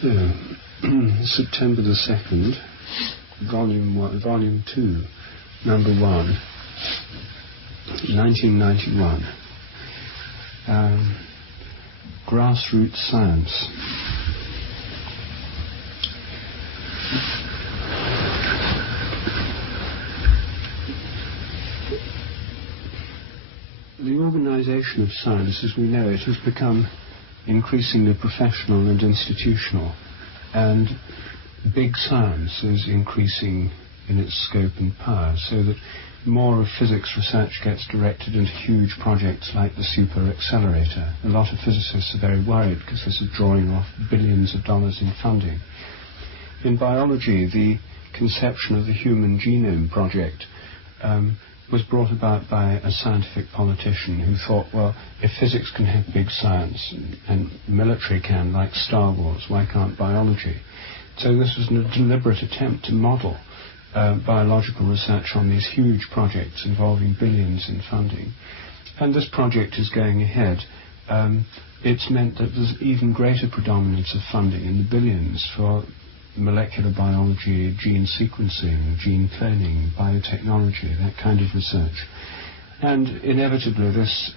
So, September the 2nd, Volume 2, Number 1, 1991. Grassroots Science. The organisation of science as we know it has become increasingly professional and institutional, and big science is increasing in its scope and power, so that more of physics research gets directed into huge projects like the super accelerator. A lot of physicists are very worried because this is drawing off billions of dollars in funding. In biology, the conception of the Human Genome Project was brought about by a scientific politician who thought, well, if physics can have big science and military can, like Star Wars, why can't biology? So this was a deliberate attempt to model biological research on these huge projects involving billions in funding. And this project is going ahead. It's meant that there's even greater predominance of funding in the billions for molecular biology, gene sequencing, gene cloning, biotechnology, that kind of research. And inevitably this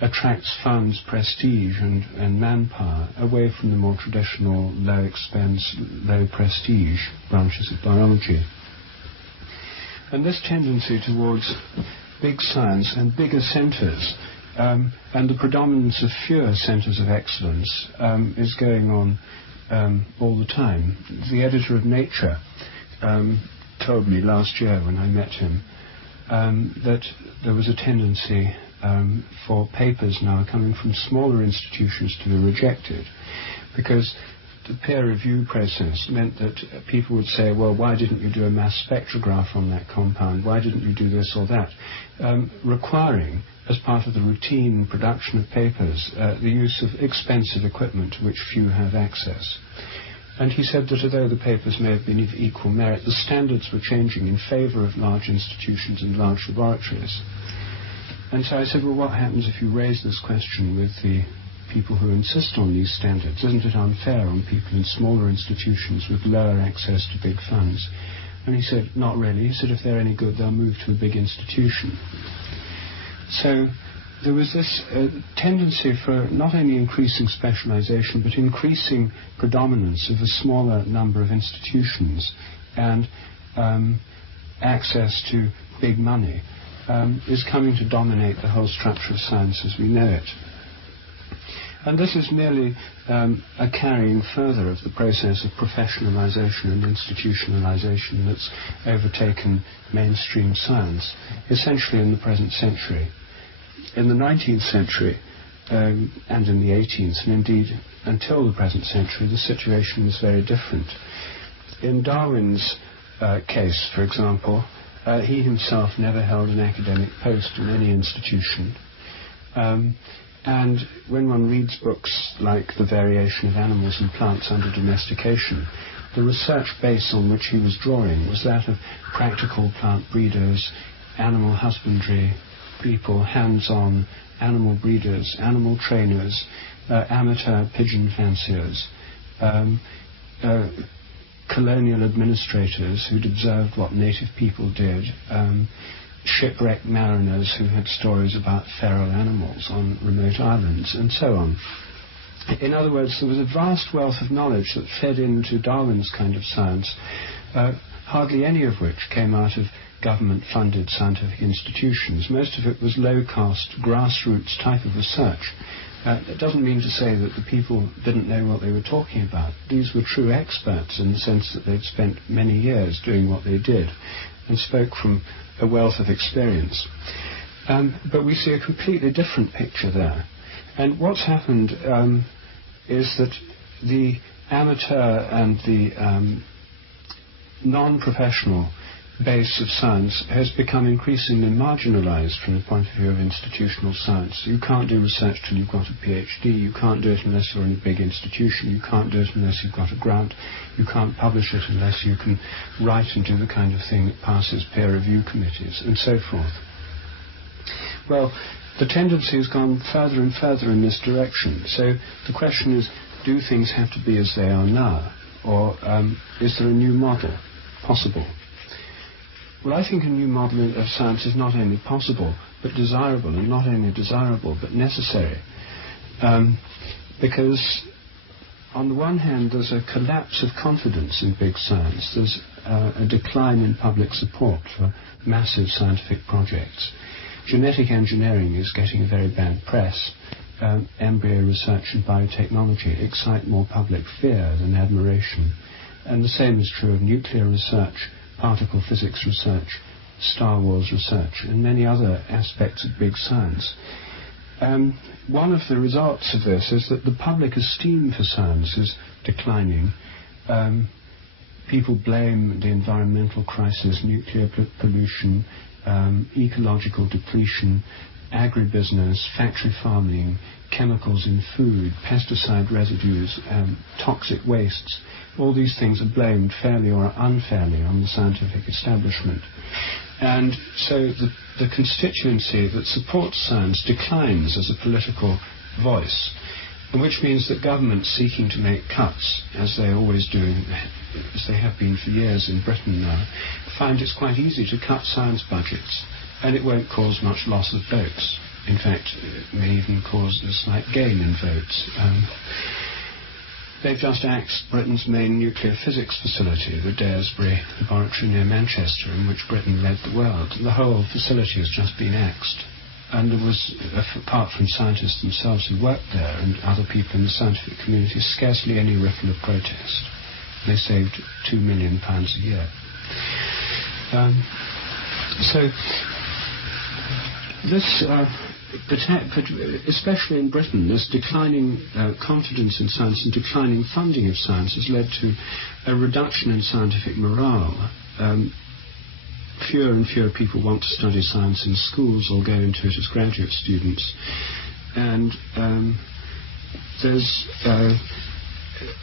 attracts funds, prestige and manpower away from the more traditional low expense, low prestige branches of biology. And this tendency towards big science and bigger centres and the predominance of fewer centres of excellence is going on all the time. The editor of Nature told me last year when I met him that there was a tendency for papers now coming from smaller institutions to be rejected, because the peer review process meant that people would say, well, why didn't you do a mass spectrograph on that compound? Why didn't you do this or that? Requiring, as part of the routine production of papers, the use of expensive equipment to which few have access. And he said that although the papers may have been of equal merit, the standards were changing in favour of large institutions and large laboratories. And so I said, well, what happens if you raise this question with the people who insist on these standards? Isn't it unfair on people in smaller institutions with lower access to big funds? And he said, not really. He said, if they're any good, they'll move to a big institution. So there was this tendency for not only increasing specialization, but increasing predominance of a smaller number of institutions and access to big money is coming to dominate the whole structure of science as we know it. And this is merely a carrying further of the process of professionalization and institutionalization that's overtaken mainstream science, essentially in the present century. In the 19th century and in the 18th, and indeed until the present century, the situation was very different. In Darwin's case, for example, he himself never held an academic post in any institution. And when one reads books like The Variation of Animals and Plants Under Domestication, the research base on which he was drawing was that of practical plant breeders, animal husbandry people, hands-on animal breeders, animal trainers, amateur pigeon fanciers, colonial administrators who'd observed what native people did, shipwrecked mariners who had stories about feral animals on remote islands, and so on. In other words, there was a vast wealth of knowledge that fed into Darwin's kind of science, hardly any of which came out of government-funded scientific institutions. Most of it was low-cost, grassroots type of research. It doesn't mean to say that the people didn't know what they were talking about. These were true experts in the sense that they'd spent many years doing what they did and spoke from a wealth of experience. But we see a completely different picture there. And what's happened is that the amateur and the non-professional base of science has become increasingly marginalized from the point of view of institutional science. You can't do research till you've got a PhD. You can't do it unless you're in a big institution. You can't do it unless you've got a grant. You can't publish it unless you can write and do the kind of thing that passes peer review committees, and so forth. Well, the tendency has gone further and further in this direction. So the question is, do things have to be as they are now, or is there a new model possible? Well, I think a new model of science is not only possible, but desirable, and not only desirable, but necessary. Because on the one hand, there's a collapse of confidence in big science. There's a decline in public support for massive scientific projects. Genetic engineering is getting a very bad press. Embryo research and biotechnology excite more public fear than admiration. And the same is true of nuclear research, particle physics research, Star Wars research, and many other aspects of big science. One of the results of this is that the public esteem for science is declining. People blame the environmental crisis, nuclear pollution, ecological depletion, agribusiness, factory farming, chemicals in food, pesticide residues, toxic wastes. All these things are blamed fairly or unfairly on the scientific establishment. And so the constituency that supports science declines as a political voice, which means that governments seeking to make cuts, as they always do, as they have been for years in Britain now, find it's quite easy to cut science budgets, and it won't cause much loss of votes. In fact, it may even cause a slight gain in votes. They've just axed Britain's main nuclear physics facility, the Daresbury laboratory near Manchester, in which Britain led the world. The whole facility has just been axed. And there was, apart from scientists themselves who worked there and other people in the scientific community, scarcely any ripple of protest. They saved £2 million a year. So this, especially in Britain, this declining confidence in science and declining funding of science has led to a reduction in scientific morale. Fewer and fewer people want to study science in schools or go into it as graduate students. And there's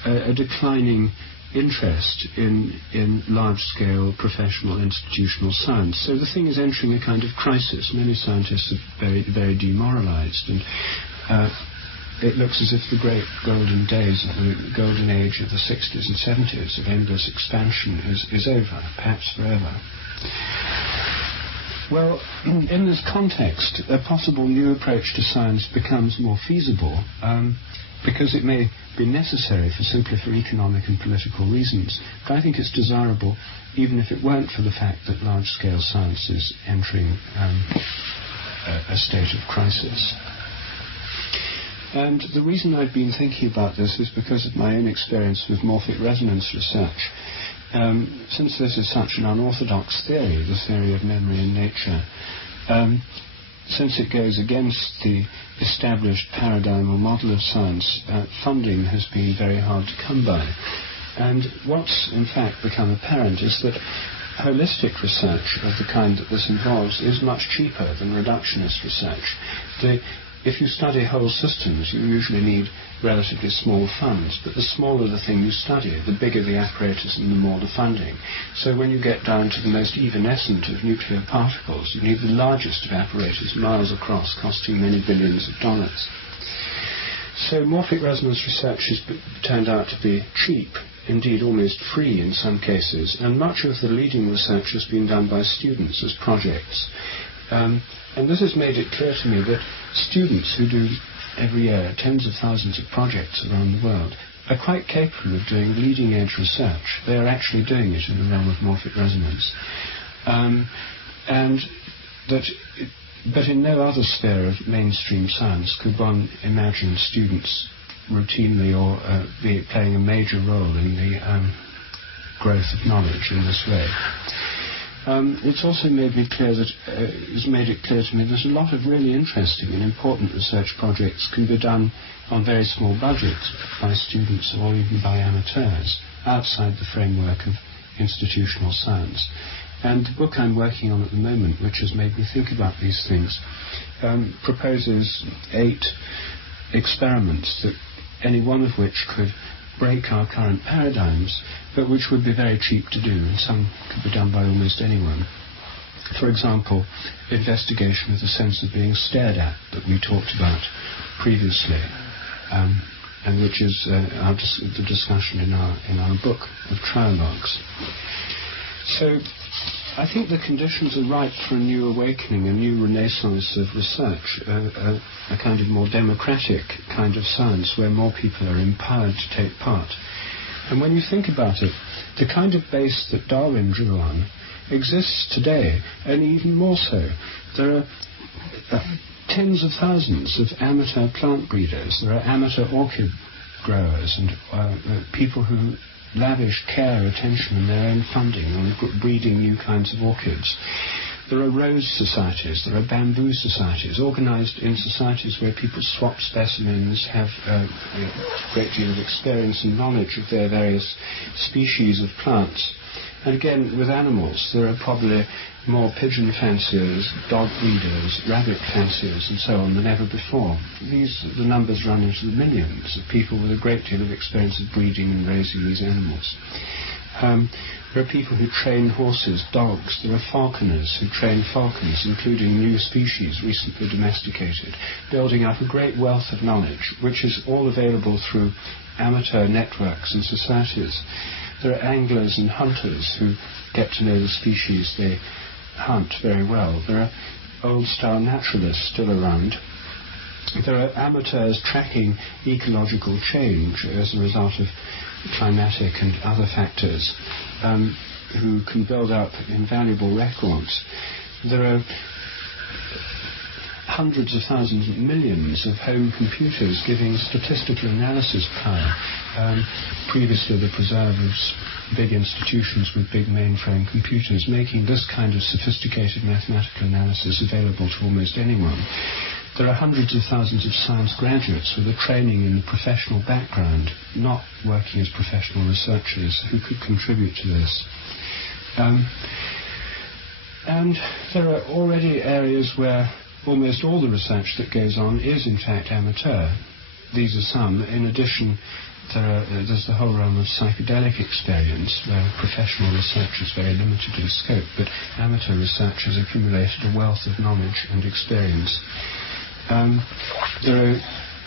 a declining interest in large-scale professional institutional science. So the thing is entering a kind of crisis. Many scientists are very, very demoralized, and it looks as if the great golden days of the golden age of the 60s and 70s of endless expansion is over, perhaps forever. Well, in this context, a possible new approach to science becomes more feasible because it may be necessary simply for economic and political reasons. But I think it's desirable even if it weren't for the fact that large-scale science is entering a state of crisis. And the reason I've been thinking about this is because of my own experience with morphic resonance research. Since this is such an unorthodox theory, the theory of memory in nature, since it goes against the established paradigm or model of science, funding has been very hard to come by. And what's in fact become apparent is that holistic research of the kind that this involves is much cheaper than reductionist research. If you study whole systems, you usually need relatively small funds, but the smaller the thing you study, the bigger the apparatus and the more the funding. So when you get down to the most evanescent of nuclear particles, you need the largest of apparatus, miles across, costing many billions of dollars. So morphic resonance research has turned out to be cheap, indeed almost free in some cases, and much of the leading research has been done by students as projects. And this has made it clear to me that students who do every year tens of thousands of projects around the world are quite capable of doing leading-edge research. They are actually doing it in the realm of morphic resonance. But in no other sphere of mainstream science could one imagine students routinely or playing a major role in the growth of knowledge in this way. It's also made it clear to me there's a lot of really interesting and important research projects can be done on very small budgets by students or even by amateurs outside the framework of institutional science. And the book I'm working on at the moment, which has made me think about these things, proposes 8 experiments, that any one of which could break our current paradigms, but which would be very cheap to do, and some could be done by almost anyone. For example, investigation of the sense of being stared at that we talked about previously. and which is the discussion in our book of trialogues. So I think the conditions are ripe for a new awakening, a new renaissance of research, a kind of more democratic kind of science where more people are empowered to take part. And when you think about it, the kind of base that Darwin drew on exists today, and even more so. There are tens of thousands of amateur plant breeders. There are amateur orchid growers and people who lavish care, attention and their own funding on breeding new kinds of orchids. There are rose societies, there are bamboo societies, organised in societies where people swap specimens, have a great deal of experience and knowledge of their various species of plants. And again, with animals, there are probably more pigeon fanciers, dog breeders, rabbit fanciers, and so on than ever before. The numbers run into the millions of people with a great deal of experience of breeding and raising these animals. There are people who train horses, dogs. There are falconers who train falcons, including new species recently domesticated, building up a great wealth of knowledge, which is all available through amateur networks and societies. There are anglers and hunters who get to know the species they hunt very well. There are old-style naturalists still around. There are amateurs tracking ecological change as a result of climatic and other factors, who can build up invaluable records. There are hundreds of thousands, millions of home computers giving statistical analysis power. Previously the preserve of big institutions with big mainframe computers, making this kind of sophisticated mathematical analysis available to almost anyone. There are hundreds of thousands of science graduates with a training in the professional background, not working as professional researchers, who could contribute to this. And there are already areas where almost all the research that goes on is in fact amateur. These are some. In addition, there's the whole realm of psychedelic experience, where professional research is very limited in scope, but amateur research has accumulated a wealth of knowledge and experience. There are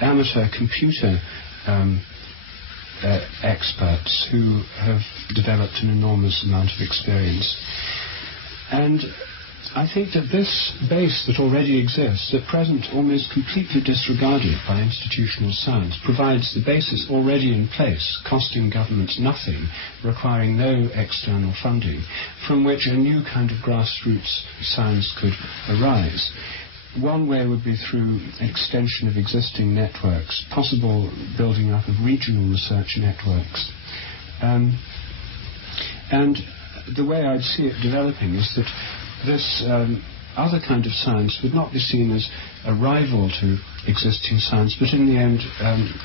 amateur computer experts who have developed an enormous amount of experience. And I think that this base that already exists, at present almost completely disregarded by institutional science, provides the basis already in place, costing governments nothing, requiring no external funding, from which a new kind of grassroots science could arise. One way would be through extension of existing networks, possible building up of regional research networks. And the way I'd see it developing is that this other kind of science would not be seen as a rival to existing science, but in the end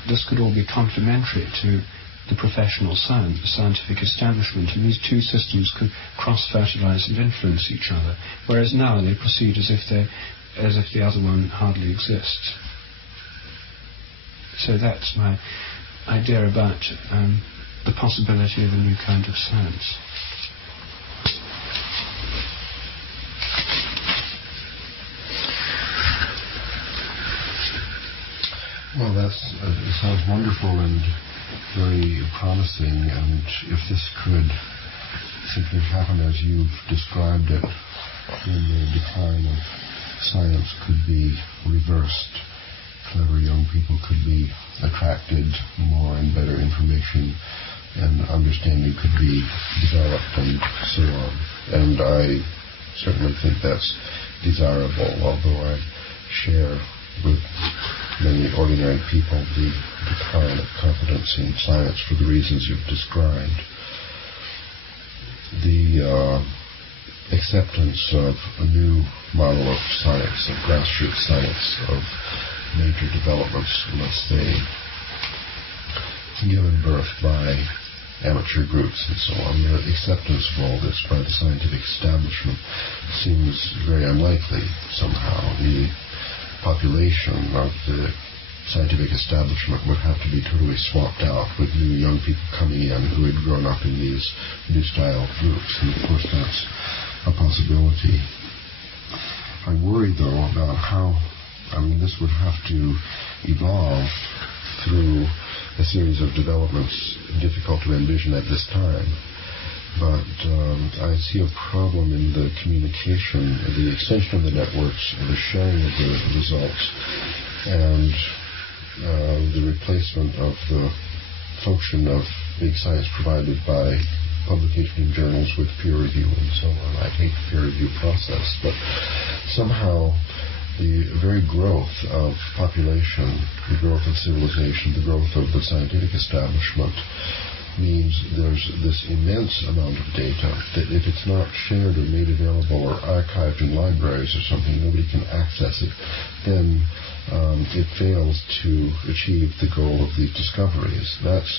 this could all be complementary to the professional science, the scientific establishment, and these two systems could cross-fertilize and influence each other, whereas now they proceed as if the other one hardly exists. So that's my idea about the possibility of a new kind of science. Well, it sounds wonderful and very promising, and if this could simply happen as you've described it, then the decline of science could be reversed. Clever young people could be attracted, more and better information and understanding could be developed, and so on. And I certainly think that's desirable, although I share with many ordinary people the decline of confidence in science for the reasons you've described. The acceptance of a new model of science, of grassroots science, of major developments, let's say, given birth by amateur groups and so on, the acceptance of all this by the scientific establishment seems very unlikely somehow. The population of the scientific establishment would have to be totally swapped out with new young people coming in who had grown up in these new style groups, and of course that's a possibility. I worry though about how, this would have to evolve through a series of developments difficult to envision at this time. But I see a problem in the communication, the extension of the networks, the sharing of the results, and the replacement of the function of big science provided by publication in journals with peer review and so on. I hate the peer review process, but somehow the very growth of population, the growth of civilization, the growth of the scientific establishment means there's this immense amount of data that if it's not shared or made available or archived in libraries or something, nobody can access it, then it fails to achieve the goal of these discoveries. That's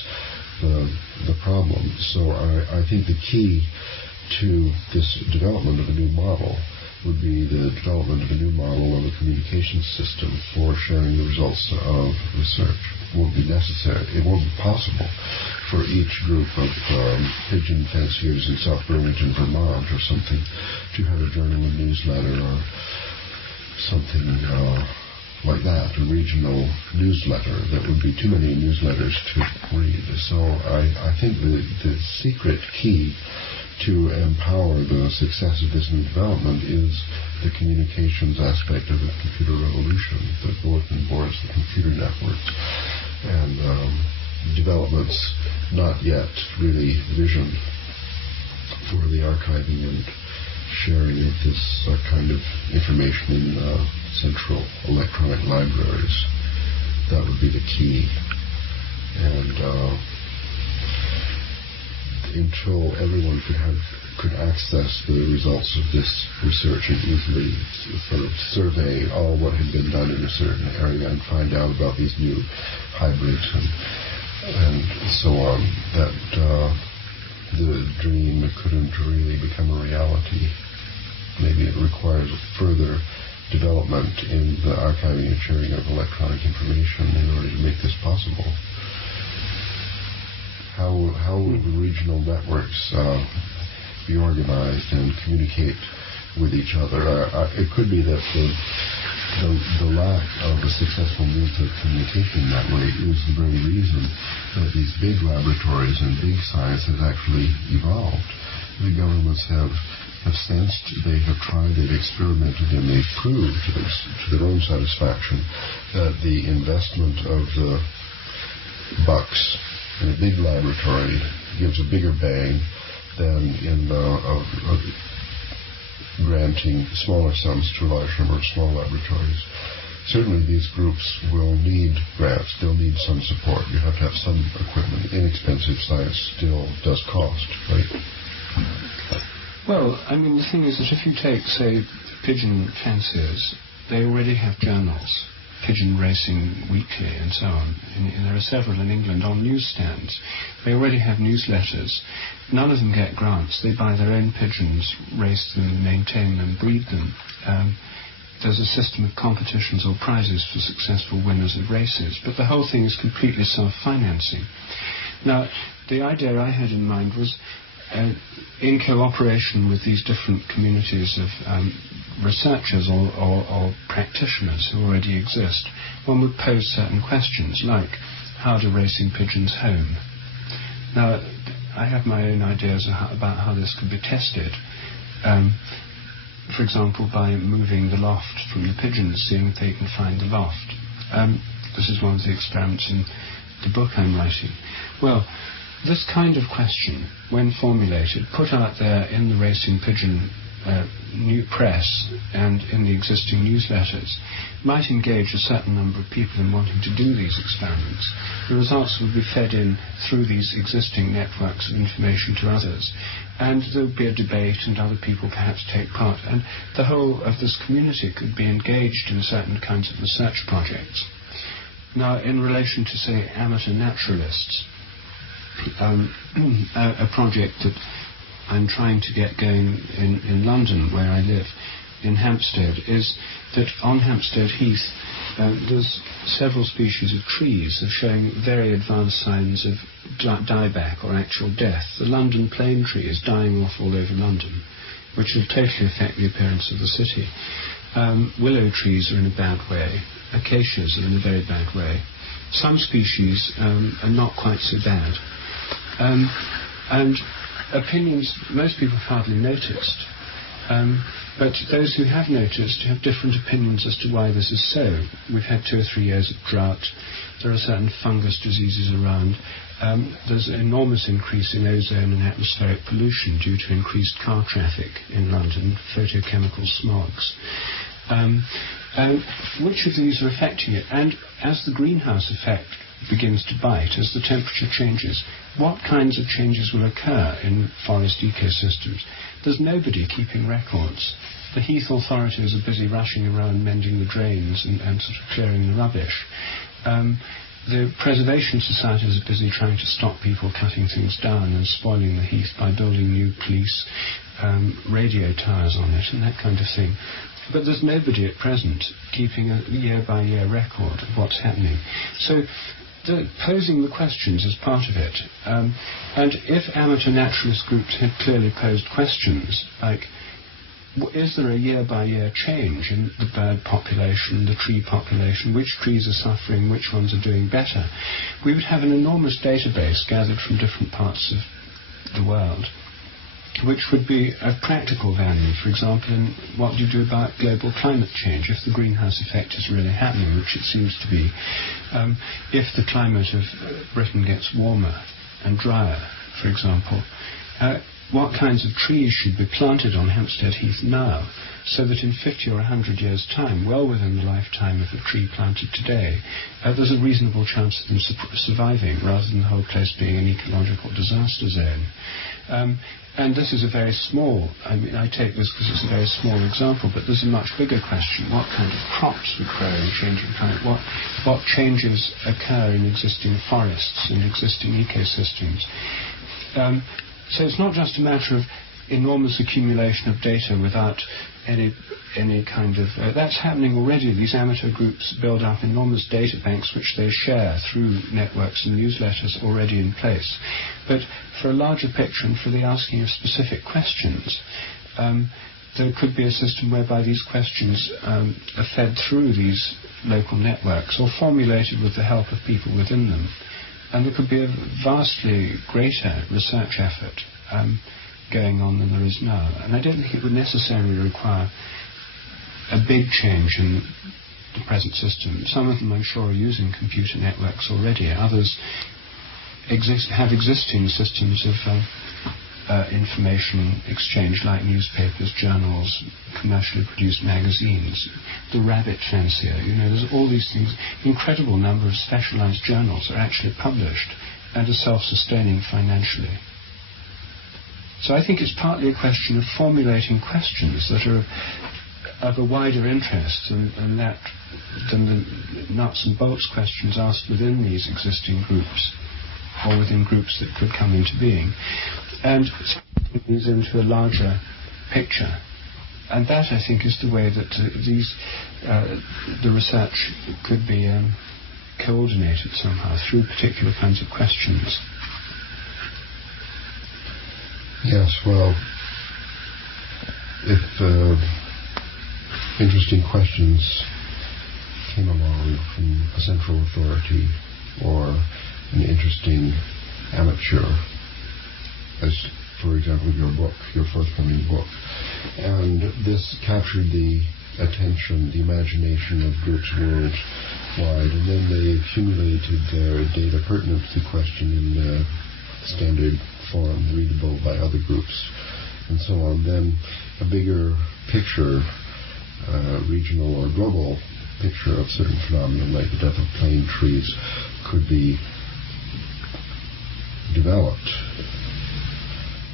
the problem. So I think the key to this development of a new model would be the development of a new model of a communication system for sharing the results of research. It won't be necessary. It won't be possible for each group of pigeon fanciers in South Burlington, Vermont or something to have a journal and newsletter or something like that, a regional newsletter. There would be too many newsletters to read. So I think the secret key to empower the success of this new development is the communications aspect of the computer revolution, the bulletin boards, the computer networks, and developments not yet really visioned for the archiving and sharing of this kind of information in central electronic libraries. That would be the key. And until everyone could access the results of this research and easily sort of survey all what had been done in a certain area and find out about these new hybrids and so on, that the dream couldn't really become a reality. Maybe it requires further development in the archiving and sharing of electronic information in order to make this possible. How will the regional networks be organized and communicate with each other? It could be that the lack of a successful means of communication that way is the very reason that these big laboratories and big science has actually evolved. The governments have sensed, they have tried, they've experimented, and they've proved to their own satisfaction that the investment of the bucks in a big laboratory gives a bigger bang than in granting smaller sums to a large number of small laboratories. Certainly these groups will need grants, they'll need some support. You have to have some equipment. Inexpensive science still does cost, right? Well, I mean, the thing is that if you take, say, pigeon fanciers, they already have journals. Pigeon Racing Weekly and so on. There are several in England on newsstands. They already have newsletters. None of them get grants. They buy their own pigeons, race them, maintain them, breed them. There's a system of competitions or prizes for successful winners of races, but the whole thing is completely self-financing. Now, the idea I had in mind was in cooperation with these different communities of researchers or practitioners who already exist, one would pose certain questions like, how do racing pigeons home? Now, I have my own ideas about how this could be tested. For example, by moving the loft from the pigeons, seeing if they can find the loft. This is one of the experiments in the book I'm writing. Well, this kind of question, when formulated, put out there in the racing pigeon new press and in the existing newsletters, might engage a certain number of people in wanting to do these experiments. The results would be fed in through these existing networks of information to others, and there would be a debate and other people perhaps take part, and the whole of this community could be engaged in certain kinds of research projects. Now, in relation to, say, amateur naturalists, a project that I'm trying to get going in London, where I live, in Hampstead, is that on Hampstead Heath there's several species of trees that are showing very advanced signs of dieback or actual death. The London plane tree is dying off all over London, which will totally affect the appearance of the city. Willow trees are in a bad way. Acacias are in a very bad way. some species are not quite so bad. And opinions most people have hardly noticed. But those who have noticed have different opinions as to why this is so. We've had 2 or 3 years of drought. There are certain fungus diseases around. There's an enormous increase in ozone and atmospheric pollution due to increased car traffic in London, photochemical smogs. Which of these are affecting it? And as the greenhouse effect begins to bite, as the temperature changes, what kinds of changes will occur in forest ecosystems? There's nobody keeping records. The Heath authorities are busy rushing around mending the drains and sort of clearing the rubbish. The preservation societies are busy trying to stop people cutting things down and spoiling the heath by building new police radio towers on it and that kind of thing. But there's nobody at present keeping a year-by-year record of what's happening. So posing the questions is part of it. And if amateur naturalist groups had clearly posed questions like, is there a year-by-year change in the bird population, the tree population, which trees are suffering, which ones are doing better, we would have an enormous database gathered from different parts of the world, which would be of practical value. For example, in what do you do about global climate change if the greenhouse effect is really happening, which it seems to be. If the climate of Britain gets warmer and drier, for example, what kinds of trees should be planted on Hampstead Heath now, so that in 50 or 100 years' time, well within the lifetime of a tree planted today, there's a reasonable chance of them surviving, rather than the whole place being an ecological disaster zone. And this is a very small, I take this because it's a very small example, but there's a much bigger question. What kind of crops would grow in changing climate? What changes occur in existing forests and existing ecosystems? So it's not just a matter of enormous accumulation of data without any kind of... that's happening already. These amateur groups build up enormous data banks which they share through networks and newsletters already in place. But for a larger picture and for the asking of specific questions, there could be a system whereby these questions are fed through these local networks or formulated with the help of people within them. And there could be a vastly greater research effort going on than there is now. And I don't think it would necessarily require a big change in the present system. Some of them, I'm sure, are using computer networks already. Others have existing systems of information exchange, like newspapers, journals, commercially produced magazines, the rabbit fancier. There's all these things. Incredible number of specialized journals are actually published and are self-sustaining financially. So I think it's partly a question of formulating questions that are of a wider interest than the nuts and bolts questions asked within these existing groups or within groups that could come into being, and put these into a larger picture. And that, I think, is the way that the research could be coordinated somehow through particular kinds of questions. Yes, well, if interesting questions came along from a central authority or an interesting amateur, as for example your forthcoming book, and this captured the attention, the imagination of groups worldwide, and then they accumulated their data pertinent to the question in standard form, readable by other groups, and so on, then a bigger picture, regional or global picture of certain phenomena like the death of plane trees could be developed.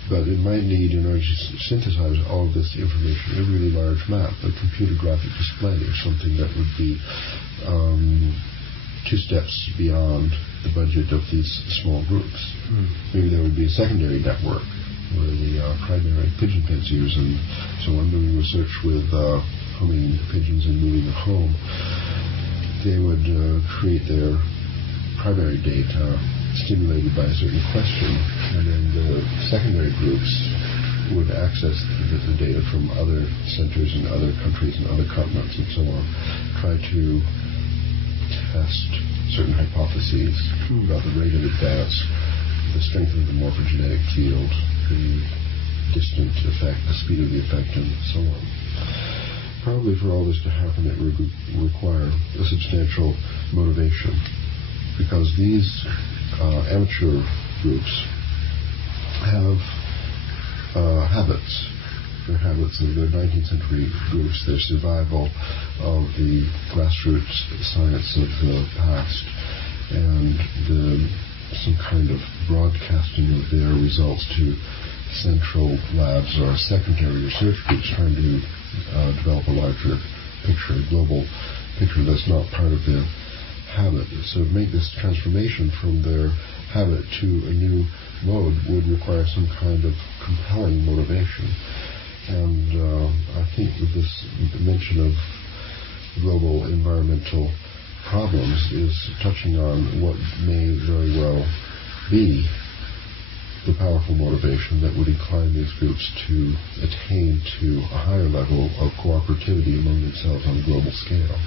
But it might need, in order to synthesize all of this information, a really large map, a computer graphic display, or something that would be 2 steps beyond the budget of these small groups. Maybe there would be a secondary network where the primary pigeon fanciers and so on, doing research with homing pigeons and moving them home. They would create their primary data stimulated by a certain question, and then the secondary groups would access the data from other centers in other countries and other continents and so on, try to test certain hypotheses about the rate of advance, the strength of the morphogenetic field, the distant effect, the speed of the effect, and so on. Probably for all this to happen, it would require a substantial motivation, because these amateur groups have habits. They're habits of the 19th century groups, their survival of the grassroots science of the past, and some kind of broadcasting of their results to central labs or secondary research groups trying to develop a larger picture, a global picture that's not part of their habit. So to make this transformation from their habit to a new mode would require some kind of compelling motivation. And I think that this mention of global environmental problems is touching on what may very well be the powerful motivation that would incline these groups to attain to a higher level of cooperativity among themselves on a global scale.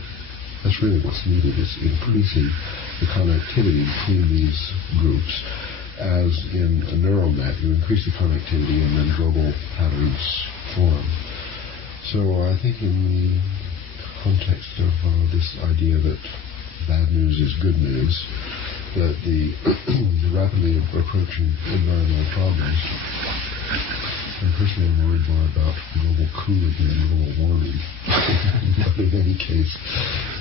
That's really what's needed, is increasing the connectivity between these groups. As in a neural net, you increase the connectivity and then global patterns form. So I think in the context of this idea that bad news is good news, that the rapidly approaching environmental problems, I'm personally worried more about global cooling than global warming. But in any case,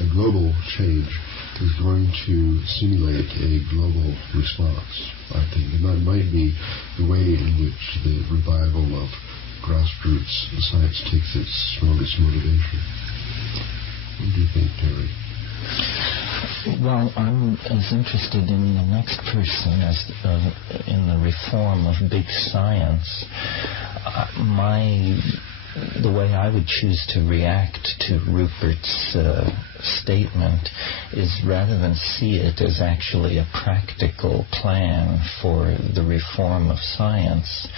a global change is going to simulate a global response, I think. And that might be the way in which the revival of grassroots science takes its strongest motivation. What do you think, Terry? Well, I'm as interested in the next person as in the reform of big science. The way I would choose to react to Rupert's statement is, rather than see it as actually a practical plan for the reform of science,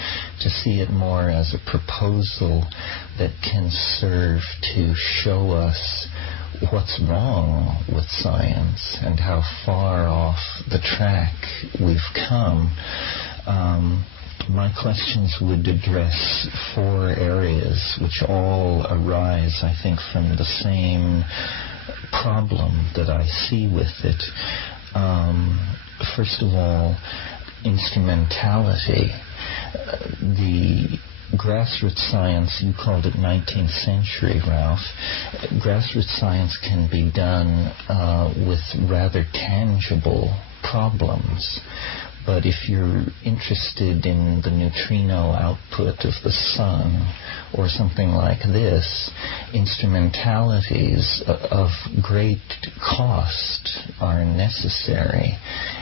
to see it more as a proposal that can serve to show us what's wrong with science and how far off the track we've come. My questions would address 4 areas which all arise, I think, from the same problem that I see with it. First of all, instrumentality. The grassroots science, you called it 19th century, Ralph. Grassroots science can be done with rather tangible problems. But if you're interested in the neutrino output of the sun or something like this, instrumentalities of great cost are necessary.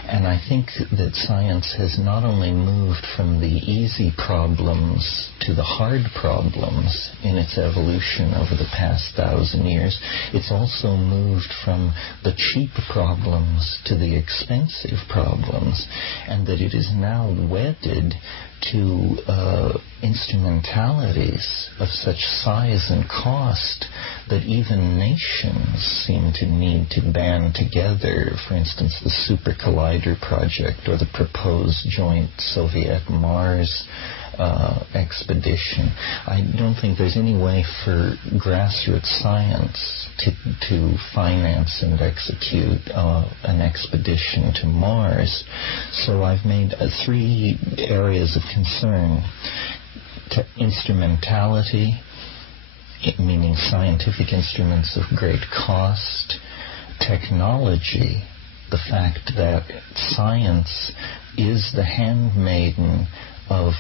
And I think that science has not only moved from the easy problems to the hard problems in its evolution over the past 1,000 years, it's also moved from the cheap problems to the expensive problems, and that it is now wedded to instrumentalities of such size and cost that even nations seem to need to band together. For instance, the Super Collider project or the proposed joint Soviet-Mars expedition. I don't think there's any way for grassroots science to finance and execute an expedition to Mars. So I've made 3 areas of concern. Instrumentality, meaning scientific instruments of great cost. Technology, the fact that science is the handmaiden of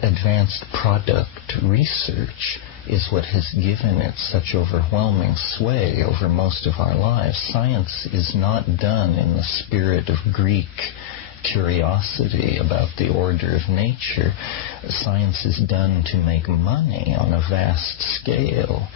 advanced product research, is what has given it such overwhelming sway over most of our lives. Science is not done in the spirit of Greek curiosity about the order of nature. Science is done to make money on a vast scale,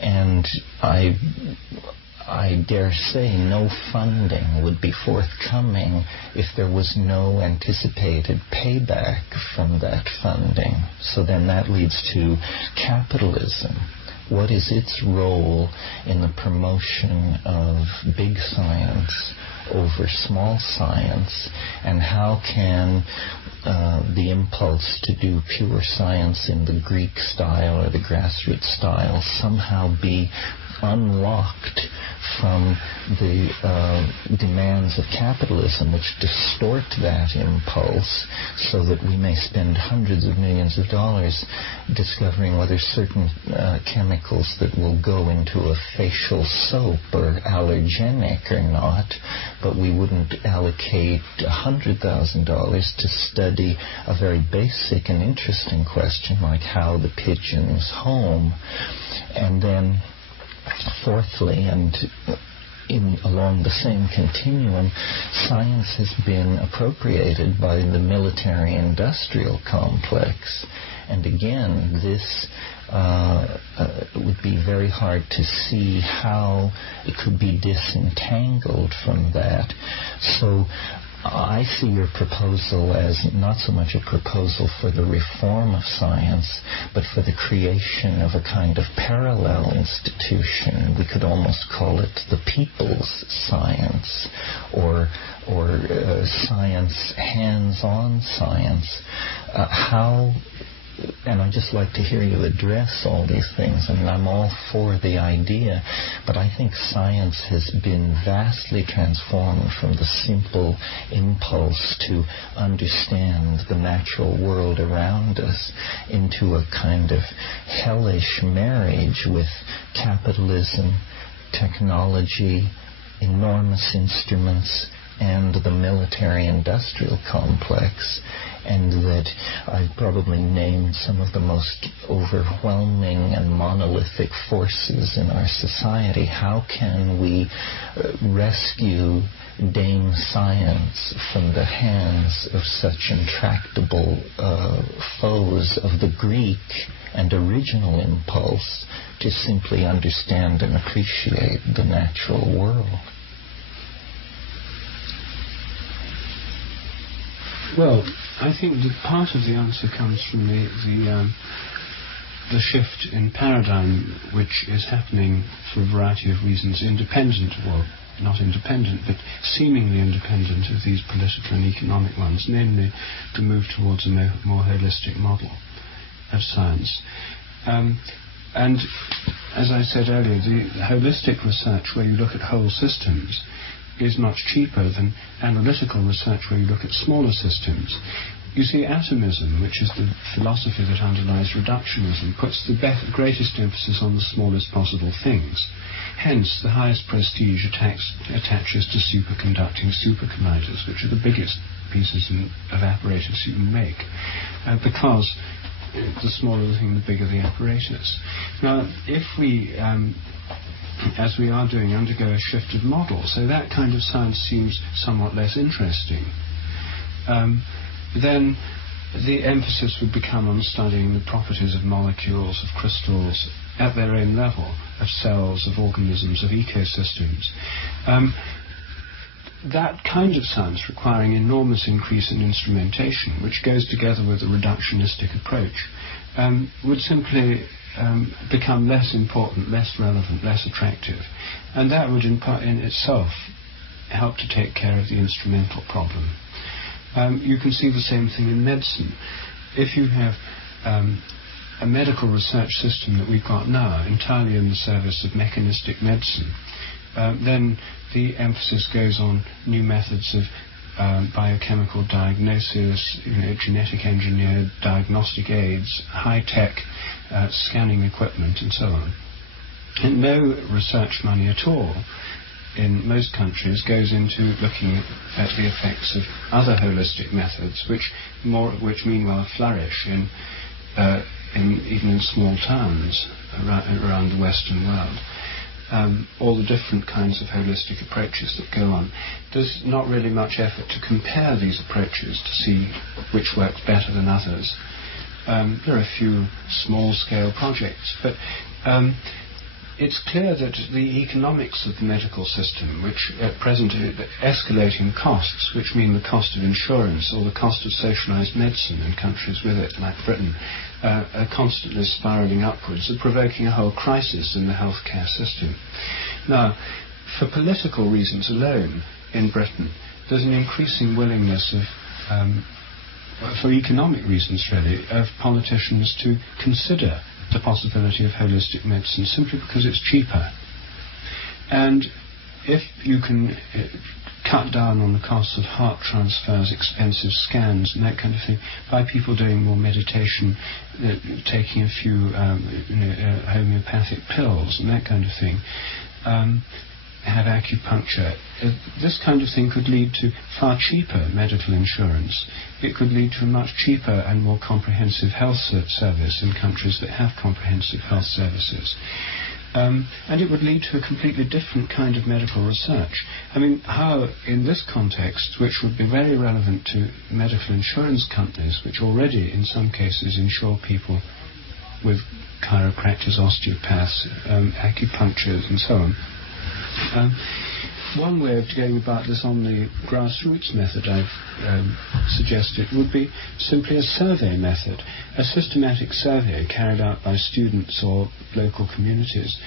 and I dare say no funding would be forthcoming if there was no anticipated payback from that funding. So then that leads to capitalism. what is its role in the promotion of big science over small science, and how can the impulse to do pure science in the Greek style or the grassroots style somehow be unlocked from the demands of capitalism, which distort that impulse, so that we may spend hundreds of millions of dollars discovering whether certain chemicals that will go into a facial soap are allergenic or not, but we wouldn't allocate $100,000 to study a very basic and interesting question like how the pigeons home. And then fourthly, and along the same continuum, science has been appropriated by the military-industrial complex. And again, this would be very hard to see how it could be disentangled from that. So I see your proposal as not so much a proposal for the reform of science, but for the creation of a kind of parallel institution. We could almost call it the people's science, or science, hands-on science. And I'd just like to hear you address all these things. I mean, I'm all for the idea, but I think science has been vastly transformed from the simple impulse to understand the natural world around us into a kind of hellish marriage with capitalism, technology, enormous instruments, and the military-industrial complex, and that I've probably named some of the most overwhelming and monolithic forces in our society. How can we rescue Dame Science from the hands of such intractable foes of the Greek and original impulse to simply understand and appreciate the natural world? Well, I think that part of the answer comes from the shift in paradigm, which is happening for a variety of reasons, independent, well, not independent, but seemingly independent of these political and economic ones, namely the move towards a more holistic model of science. And as I said earlier, the holistic research, where you look at whole systems, is much cheaper than analytical research where you look at smaller systems. You see, atomism, which is the philosophy that underlies reductionism, puts the greatest emphasis on the smallest possible things. Hence, the highest prestige attaches to superconducting supercolliders, which are the biggest pieces of apparatus you can make, because the smaller the thing, the bigger the apparatus. Now, if we as we are doing, undergo a shift of model, so that kind of science seems somewhat less interesting, then the emphasis would become on studying the properties of molecules, of crystals, at their own level, of cells, of organisms, of ecosystems. That kind of science, requiring enormous increase in instrumentation, which goes together with a reductionistic approach, would simply become less important, less relevant, less attractive. And that would in itself help to take care of the instrumental problem. You can see the same thing in medicine. If you have a medical research system that we've got now entirely in the service of mechanistic medicine, then the emphasis goes on new methods of biochemical diagnosis, genetic engineered diagnostic aids, high-tech scanning equipment, and so on. And no research money at all in most countries goes into looking at the effects of other holistic methods, which meanwhile flourish even in small towns around the Western world. All the different kinds of holistic approaches that go on. There's not really much effort to compare these approaches to see which works better than others. There are a few small-scale projects, but it's clear that the economics of the medical system, which at present are escalating costs, which mean the cost of insurance or the cost of socialised medicine in countries with it, like Britain, are constantly spiralling upwards, are provoking a whole crisis in the healthcare system. Now, for political reasons alone in Britain, there's an increasing willingness for economic reasons really, of politicians to consider the possibility of holistic medicine simply because it's cheaper. And if you can cut down on the costs of heart transfers, expensive scans and that kind of thing by people doing more meditation, taking a few homeopathic pills and that kind of thing, have acupuncture, this kind of thing could lead to far cheaper medical insurance. It could lead to a much cheaper and more comprehensive health service in countries that have comprehensive health services. And it would lead to a completely different kind of medical research. I mean, how, in this context, which would be very relevant to medical insurance companies, which already, in some cases, insure people with chiropractors, osteopaths, acupuncturists, and so on. One way of going about this on the grassroots method I've suggested would be simply a survey method, a systematic survey carried out by students or local communities,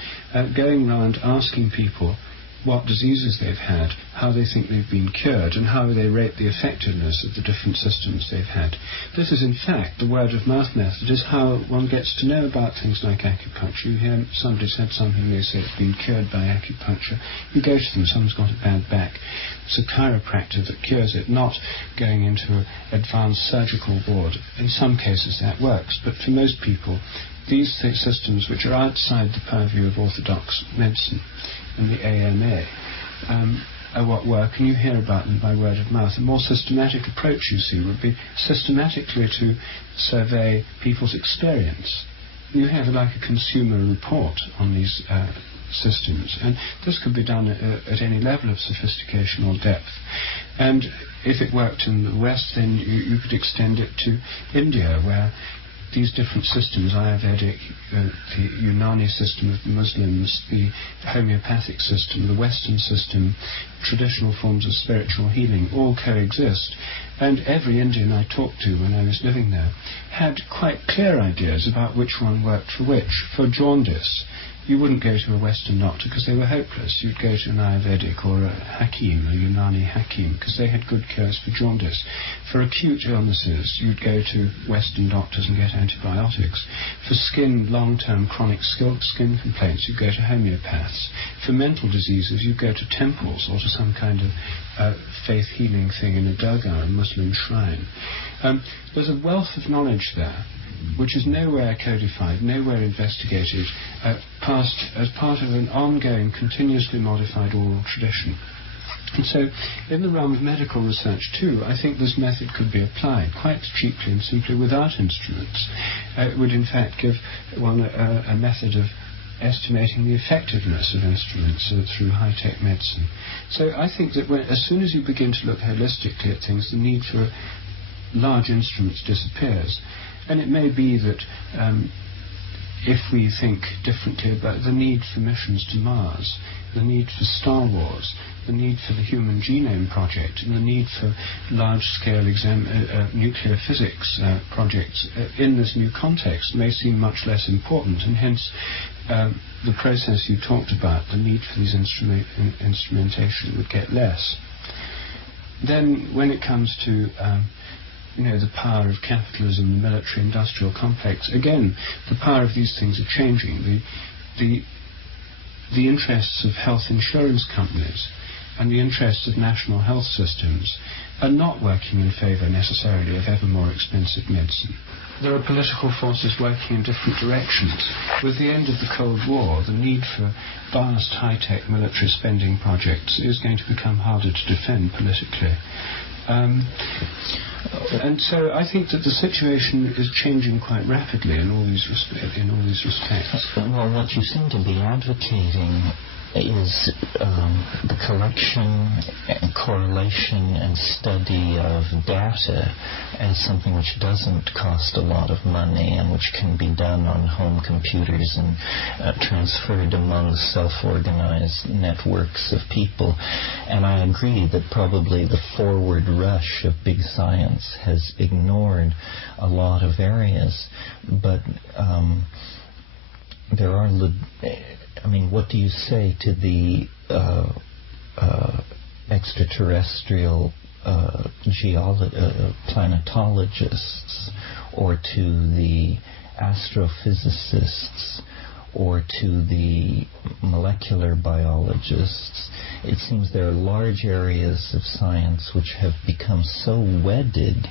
going around asking people what diseases they've had, how they think they've been cured, and how they rate the effectiveness of the different systems they've had. This is, in fact, the word-of-mouth method, is how one gets to know about things like acupuncture. You hear somebody said something, they say it's been cured by acupuncture. You go to them, someone's got a bad back. It's a chiropractor that cures it, not going into an advanced surgical ward. In some cases that works, but for most people, these systems, which are outside the purview of orthodox medicine and the AMA, are what work, and you hear about them by word of mouth. A more systematic approach, you see, would be systematically to survey people's experience. You have like a consumer report on these systems, and this could be done at any level of sophistication or depth. And if it worked in the West, then you could extend it to India, where these different systems, Ayurvedic, the Unani system of the Muslims, the homeopathic system, the Western system, traditional forms of spiritual healing, all coexist. And every Indian I talked to when I was living there had quite clear ideas about which one worked for which. For jaundice, you wouldn't go to a Western doctor because they were hopeless. You'd go to an Ayurvedic or a Hakim, a Unani Hakim, because they had good cures for jaundice. For acute illnesses, you'd go to Western doctors and get antibiotics. For skin, long-term chronic skin complaints, you'd go to homeopaths. For mental diseases, you'd go to temples or to some kind of faith healing thing in a dargah, a Muslim shrine. There's a wealth of knowledge there, which is nowhere codified, nowhere investigated, passed as part of an ongoing, continuously modified oral tradition. And so, in the realm of medical research too, I think this method could be applied quite cheaply and simply without instruments. It would in fact give one a method of estimating the effectiveness of instruments through high-tech medicine. So I think that as soon as you begin to look holistically at things, the need for large instruments disappears. And it may be that if we think differently about the need for missions to Mars, the need for Star Wars, the need for the Human Genome Project, and the need for large-scale nuclear physics projects in this new context may seem much less important, and hence the process you talked about, the need for these instrumentation would get less. Then when it comes to the power of capitalism, the military-industrial complex, again, the power of these things are changing. The interests of health insurance companies and the interests of national health systems are not working in favour necessarily of ever more expensive medicine. There are political forces working in different directions. With the end of the Cold War, the need for vast high-tech military spending projects is going to become harder to defend politically. And so I think that the situation is changing quite rapidly in all these respects. Well, what you seem to be advocating is the collection and correlation and study of data as something which doesn't cost a lot of money and which can be done on home computers and transferred among self-organized networks of people. And I agree that probably the forward rush of big science has ignored a lot of areas, but there are what do you say to the extraterrestrial planetologists, or to the astrophysicists, or to the molecular biologists? It seems there are large areas of science which have become so wedded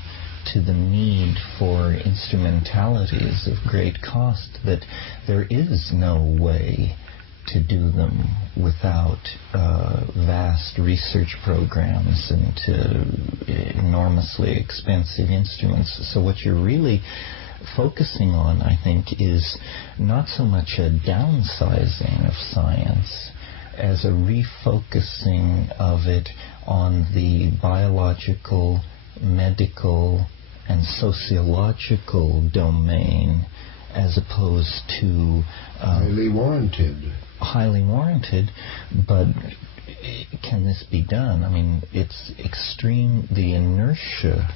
to the need for instrumentalities of great cost that there is no way to do them without vast research programs and enormously expensive instruments. So what you're really focusing on, I think, is not so much a downsizing of science as a refocusing of it on the biological, medical, and sociological domain, as opposed to highly warranted, but can this be done? I mean, it's extreme, the inertia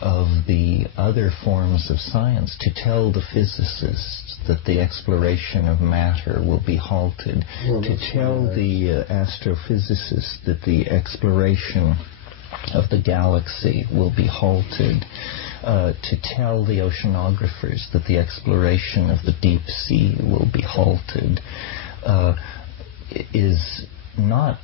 of the other forms of science to tell the physicists that the exploration of matter will be halted, to tell the astrophysicists that the exploration of the galaxy will be halted, to tell the oceanographers that the exploration of the deep sea will be halted, is not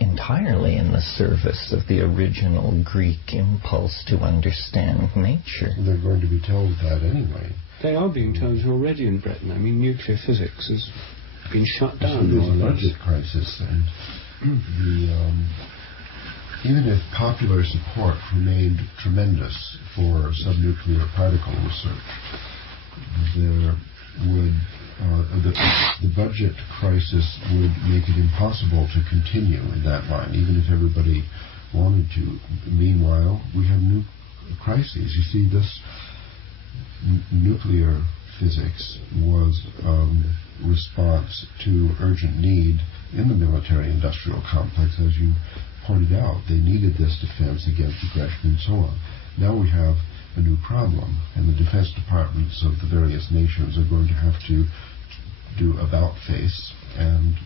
entirely in the service of the original Greek impulse to understand nature. They're going to be told that anyway. They are being told already in Britain. I mean, nuclear physics has been shut down. So there's a budget crisis, and even if popular support remained tremendous for subnuclear particle research, there would the budget crisis would make it impossible to continue in that line, even if everybody wanted to. Meanwhile, we have new crises. You see, this nuclear physics was response to urgent need in the military-industrial complex, as you pointed out. They needed this defense against aggression and so on. Now we have a new problem, and the defense departments of the various nations are going to have to do about-face and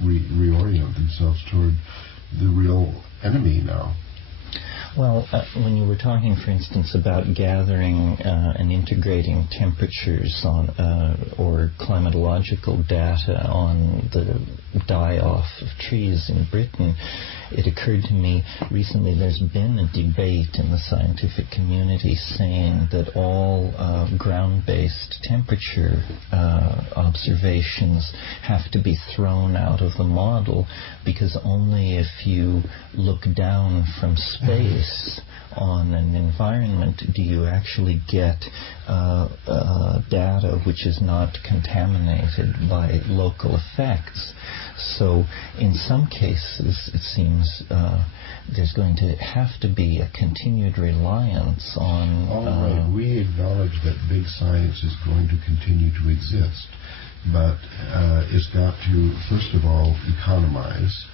reorient themselves toward the real enemy now. Well, when you were talking, for instance, about gathering and integrating temperatures on or climatological data on the die-off of trees in Britain, it occurred to me recently there's been a debate in the scientific community saying that all ground-based temperature observations have to be thrown out of the model, because only if you look down from space on an environment do you actually get data which is not contaminated by local effects. So in some cases it seems there's going to have to be a continued reliance on... All right, we acknowledge that big science is going to continue to exist, but it's got to, first of all, economize.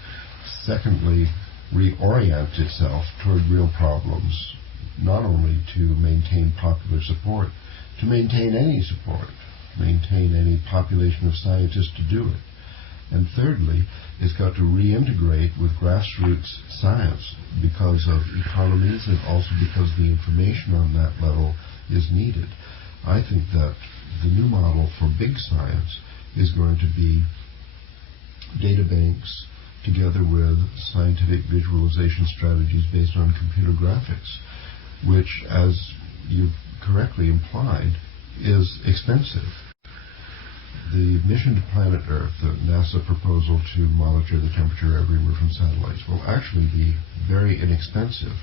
Secondly, reorient itself toward real problems, not only to maintain popular support, to maintain any support, maintain any population of scientists to do it. And thirdly, it's got to reintegrate with grassroots science because of economies and also because the information on that level is needed. I think that the new model for big science is going to be data banks together with scientific visualization strategies based on computer graphics, which, as you correctly implied, is expensive. The mission to planet Earth, the NASA proposal to monitor the temperature every year from satellites, will actually be very inexpensive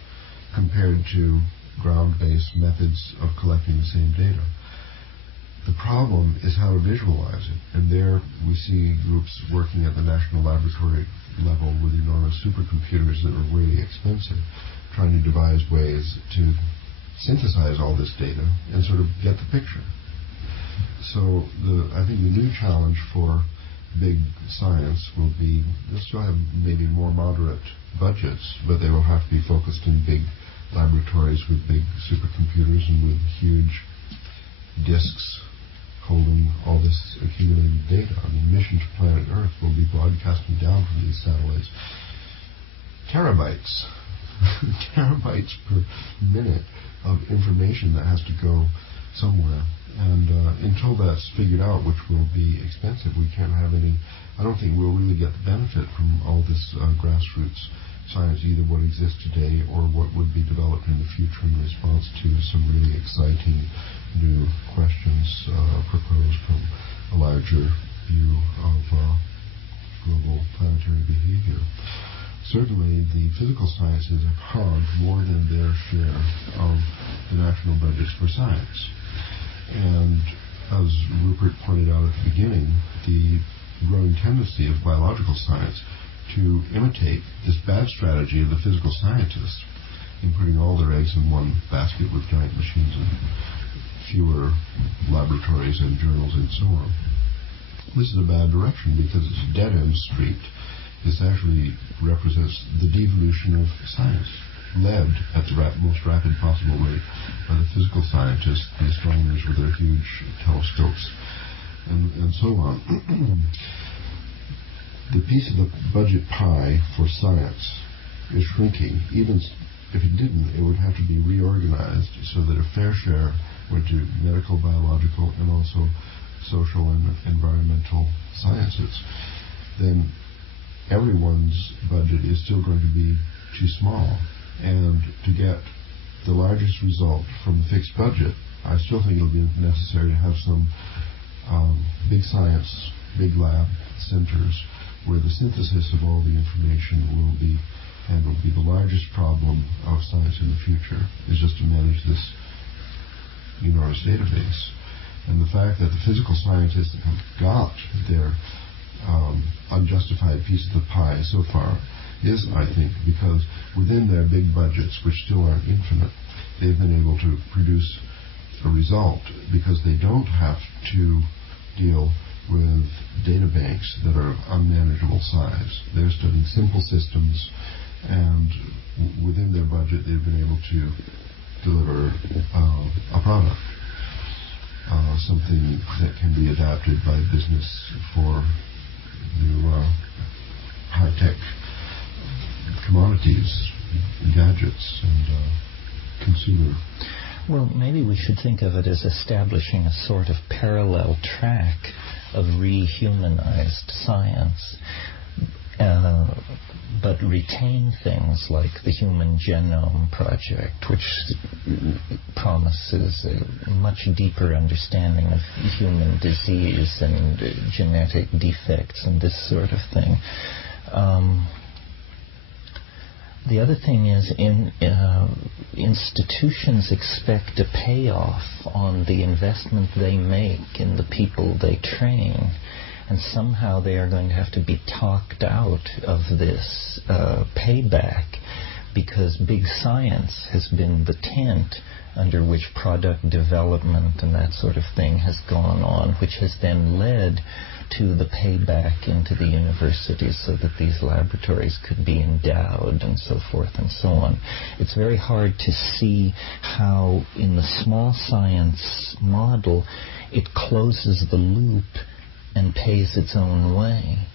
compared to ground-based methods of collecting the same data. The problem is how to visualize it. And there we see groups working at the national laboratory level with enormous supercomputers that are really expensive, trying to devise ways to synthesize all this data and sort of get the picture. So I think the new challenge for big science will be, they'll still have maybe more moderate budgets, but they will have to be focused in big laboratories with big supercomputers and with huge disks holding all this accumulated data. I mean, mission to planet Earth will be broadcasting down from these satellites terabytes, terabytes per minute of information that has to go somewhere. And until that's figured out, which will be expensive, we can't have any, I don't think we'll really get the benefit from all this grassroots science, either what exists today or what would be developed in the future in response to some really exciting new questions proposed from a larger view of global planetary behavior. Certainly, the physical sciences have hogged more than their share of the national budgets for science. And as Rupert pointed out at the beginning, the growing tendency of biological science to imitate this bad strategy of the physical scientists in putting all their eggs in one basket with giant machines and fewer laboratories and journals and so on. This is a bad direction because it's a dead-end street. This actually represents the devolution of science, led at the most rapid possible rate by the physical scientists, the astronomers with their huge telescopes, and so on. The piece of the budget pie for science is shrinking. Even if it didn't, it would have to be reorganized so that a fair share went to medical, biological, and also social and environmental sciences. Then everyone's budget is still going to be too small. And to get the largest result from the fixed budget, I still think it'll be necessary to have some big science, big lab centers where the synthesis of all the information will be handled. Be the largest problem of science in the future is just to manage this enormous database. And the fact that the physical scientists have got their unjustified piece of the pie so far is, I think, because within their big budgets, which still aren't infinite, they've been able to produce a result because they don't have to deal with data banks that are of unmanageable size. They're studying simple systems, and within their budget they've been able to deliver a product, something that can be adapted by business for new high-tech commodities, gadgets, and consumer. Well, maybe we should think of it as establishing a sort of parallel track of rehumanized science, but retain things like the Human Genome Project, which promises a much deeper understanding of human disease and genetic defects and this sort of thing. The other thing is, institutions expect a payoff on the investment they make in the people they train, and somehow they are going to have to be talked out of this payback, because big science has been the tent under which product development and that sort of thing has gone on, which has then led to the payback into the universities so that these laboratories could be endowed and so forth and so on. It's very hard to see how in the small science model it closes the loop and pays its own way.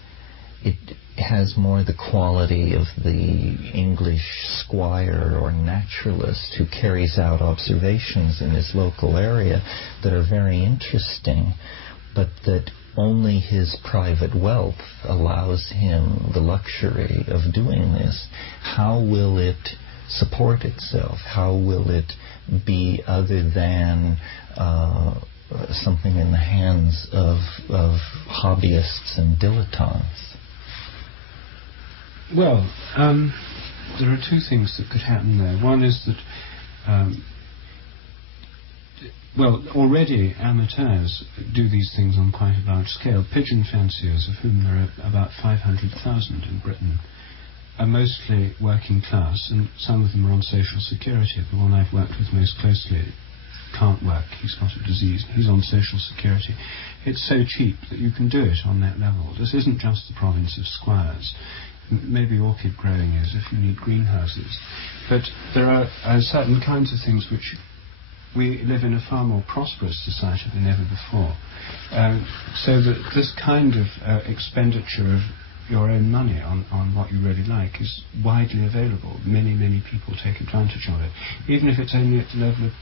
It has more the quality of the English squire or naturalist who carries out observations in his local area that are very interesting, but that only his private wealth allows him the luxury of doing this. How will it support itself? How will it be other than something in the hands of hobbyists and dilettantes? Well, there are two things that could happen there. One is that well, already amateurs do these things on quite a large scale. Pigeon fanciers, of whom there are about 500,000 in Britain, are mostly working class, and some of them are on social security. The one I've worked with most closely can't work. He's got a disease. He's on social security. It's so cheap that you can do it on that level. This isn't just the province of squires. Maybe orchid growing is if you need greenhouses. But there are certain kinds of things which we live in a far more prosperous society than ever before. So that this kind of expenditure of your own money on what you really like is widely available. Many, many people take advantage of it, even if it's only at the level of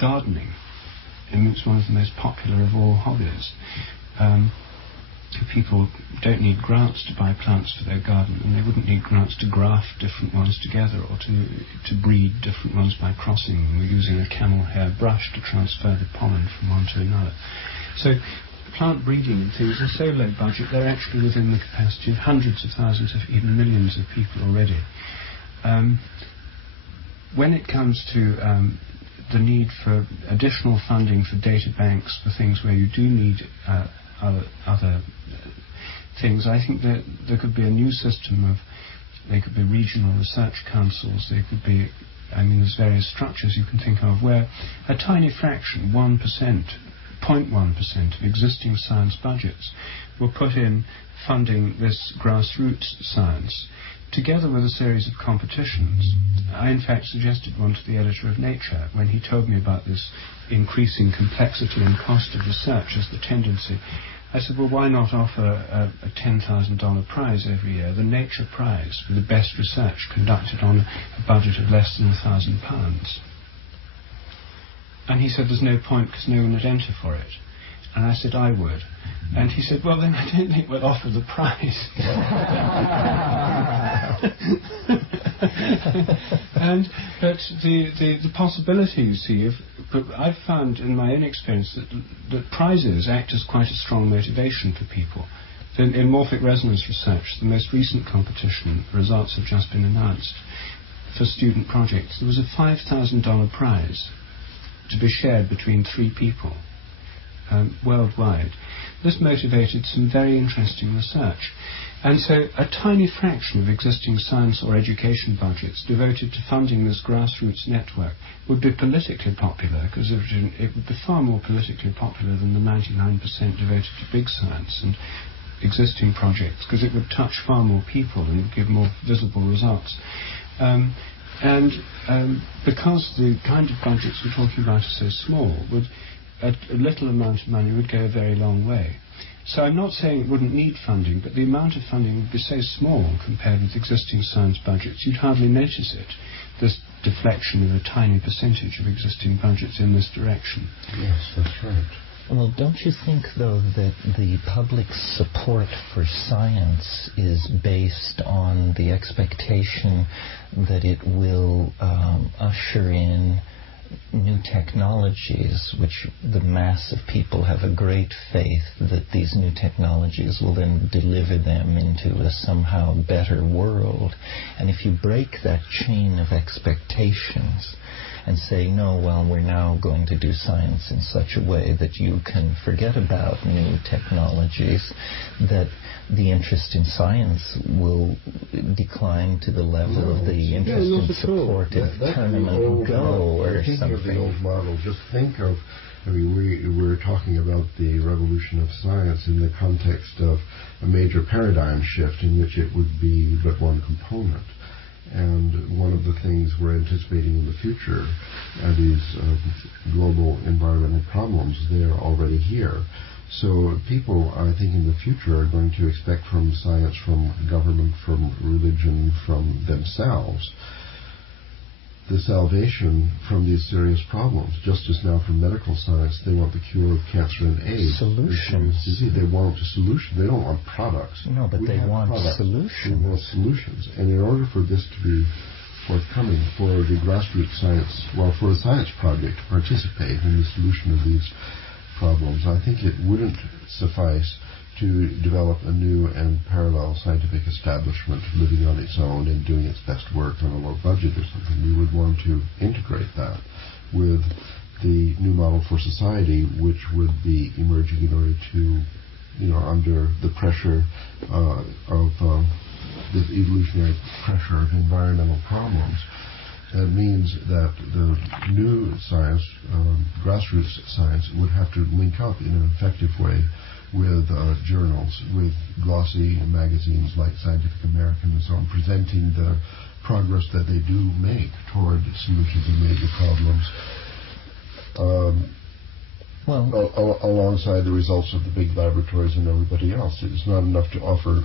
gardening. And it's one of the most popular of all hobbies. People don't need grants to buy plants for their garden, and they wouldn't need grants to graft different ones together or to breed different ones by crossing them. We're using a camel hair brush to transfer the pollen from one to another. So plant breeding and things are so low budget, they're actually within the capacity of hundreds of thousands, of even millions of people already. When it comes to the need for additional funding for data banks, for things where you do need other things, I think that there could be a new system of, there could be regional research councils, there could be, there's various structures you can think of where a tiny fraction, 1%, 0.1% of existing science budgets were put in funding this grassroots science, together with a series of competitions. I in fact suggested one to the editor of Nature when he told me about this increasing complexity and cost of research as the tendency. I said, well, why not offer a $10,000 prize every year, the Nature Prize, for the best research conducted on a budget of less than £1,000? And he said, there's no point because no one would enter for it. And I said, I would. And he said, well, then I don't think we'll offer the prize. But the possibility, you see, but I've found in my own experience that prizes act as quite a strong motivation for people. In morphic resonance research, the most recent competition, the results have just been announced, for student projects, there was a $5,000 prize to be shared between 3 people. Worldwide. This motivated some very interesting research. And so a tiny fraction of existing science or education budgets devoted to funding this grassroots network would be politically popular, because it would be far more politically popular than the 99% devoted to big science and existing projects, because it would touch far more people and give more visible results. Because the kind of budgets we're talking about are so small, a little amount of money would go a very long way. So I'm not saying it wouldn't need funding, but the amount of funding would be so small compared with existing science budgets, you'd hardly notice it, this deflection of a tiny percentage of existing budgets in this direction. Yes, that's right. Well, don't you think, though, that the public's support for science is based on the expectation that it will usher in new technologies, which the mass of people have a great faith that these new technologies will then deliver them into a somehow better world? And if you break that chain of expectations and say, no, well, we're now going to do science in such a way that you can forget about new technologies, that the interest in science will decline to the level of the interest in support of Tournament Go or something. Of the old model, just think of, we're talking about the revolution of science in the context of a major paradigm shift in which it would be but one component. And one of the things we're anticipating in the future are these global environmental problems. They're already here. So people, I think, in the future are going to expect from science, from government, from religion, from themselves, the salvation from these serious problems. Just as now from medical science, they want the cure of cancer and AIDS. Solutions. They want a solution. They don't want products. No, but they want solutions. They want solutions. And in order for this to be forthcoming, for the grassroots science, for a science project to participate in the solution of these problems, I think it wouldn't suffice to develop a new and parallel scientific establishment living on its own and doing its best work on a low budget or something. We would want to integrate that with the new model for society, which would be emerging in order to, under the pressure of the evolutionary pressure of environmental problems. That means that the new science, grassroots science, would have to link up in an effective way with journals, with glossy magazines like Scientific American and so on, presenting the progress that they do make toward solutions of major problems, alongside the results of the big laboratories and everybody else. It's not enough to offer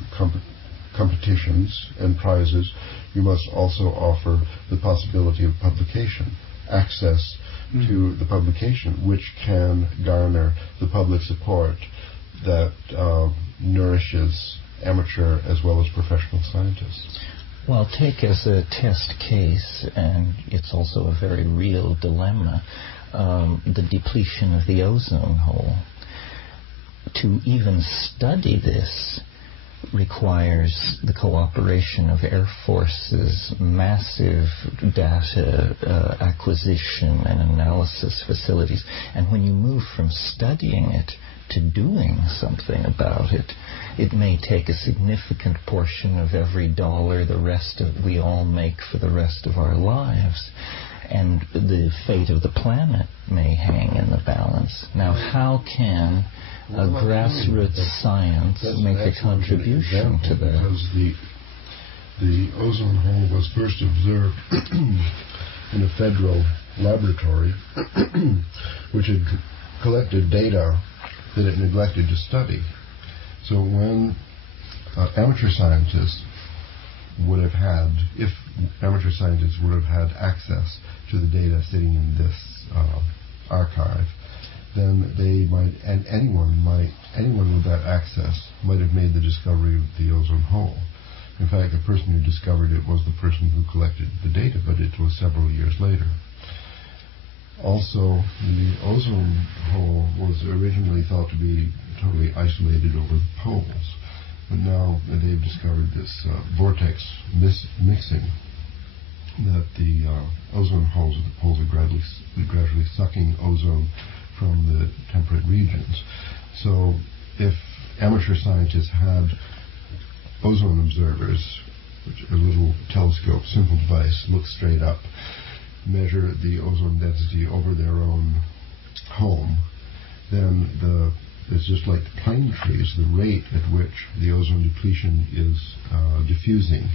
competitions and prizes. You must also offer the possibility of publication, access to the publication, which can garner the public support that nourishes amateur as well as professional scientists. Well, take as a test case, and it's also a very real dilemma, the depletion of the ozone hole. To even study this requires the cooperation of air forces, massive data acquisition and analysis facilities. And when you move from studying it to doing something about it, it may take a significant portion of every dollar we all make for the rest of our lives. And the fate of the planet may hang in the balance. Now, how can a grassroots science make a contribution to that? Because the ozone hole was first observed in a federal laboratory which had collected data that it neglected to study. So when amateur scientists would have had, if amateur scientists would have had access to the data sitting in this archive, then they might, and anyone with that access might have made the discovery of the ozone hole. In fact, the person who discovered it was the person who collected the data, but it was several years later. Also, the ozone hole was originally thought to be totally isolated over the poles, but now they've discovered this vortex mixing, that the ozone holes at the poles are gradually sucking ozone from the temperate regions. So if amateur scientists had ozone observers, which a little telescope, simple device, look straight up, measure the ozone density over their own home, then it's just like the pine trees, the rate at which the ozone depletion is diffusing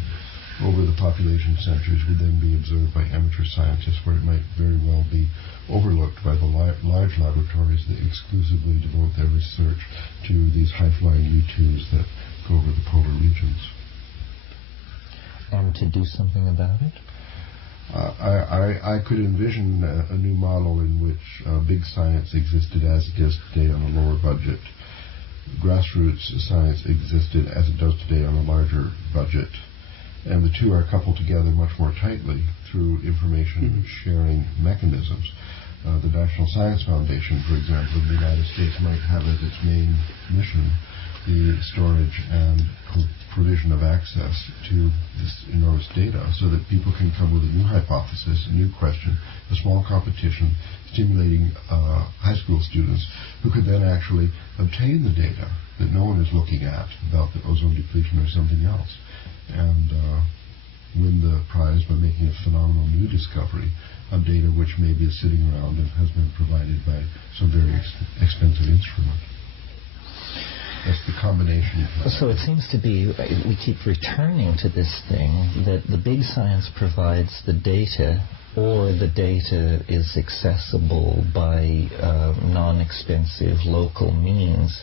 over the population centers would then be observed by amateur scientists, where it might very well be overlooked by the large laboratories that exclusively devote their research to these high-flying U-2s that go over the polar regions. And to do something about it? I could envision a new model in which big science existed as it is today on a lower budget. Grassroots science existed as it does today on a larger budget. And the two are coupled together much more tightly through information sharing mechanisms. The National Science Foundation, for example, in the United States might have as its main mission the storage and provision of access to this enormous data so that people can come with a new hypothesis, a new question, a small competition, stimulating high school students who could then actually obtain the data that no one is looking at about the ozone depletion or something else, and win the prize by making a phenomenal new discovery of data which maybe is sitting around and has been provided by some very expensive instrument. That's the combination. So it seems to be, we keep returning to this thing, that the big science provides the data, or the data is accessible by non-expensive local means,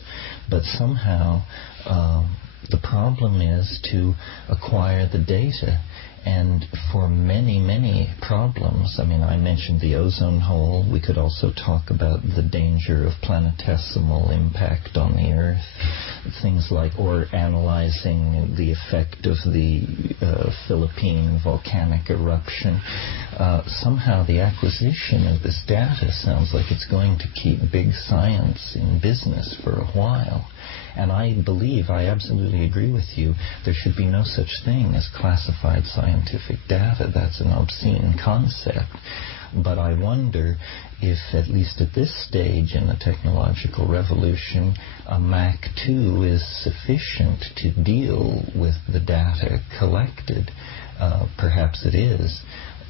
but somehow the problem is to acquire the data. And for many, many problems, I mean, I mentioned the ozone hole. We could also talk about the danger of planetesimal impact on the Earth. Things like, or analyzing the effect of the Philippine volcanic eruption. Somehow the acquisition of this data sounds like it's going to keep big science in business for a while. And I absolutely agree with you, there should be no such thing as classified scientific data. That's an obscene concept. But I wonder if, at least at this stage in the technological revolution, a Mach 2 is sufficient to deal with the data collected. Perhaps it is.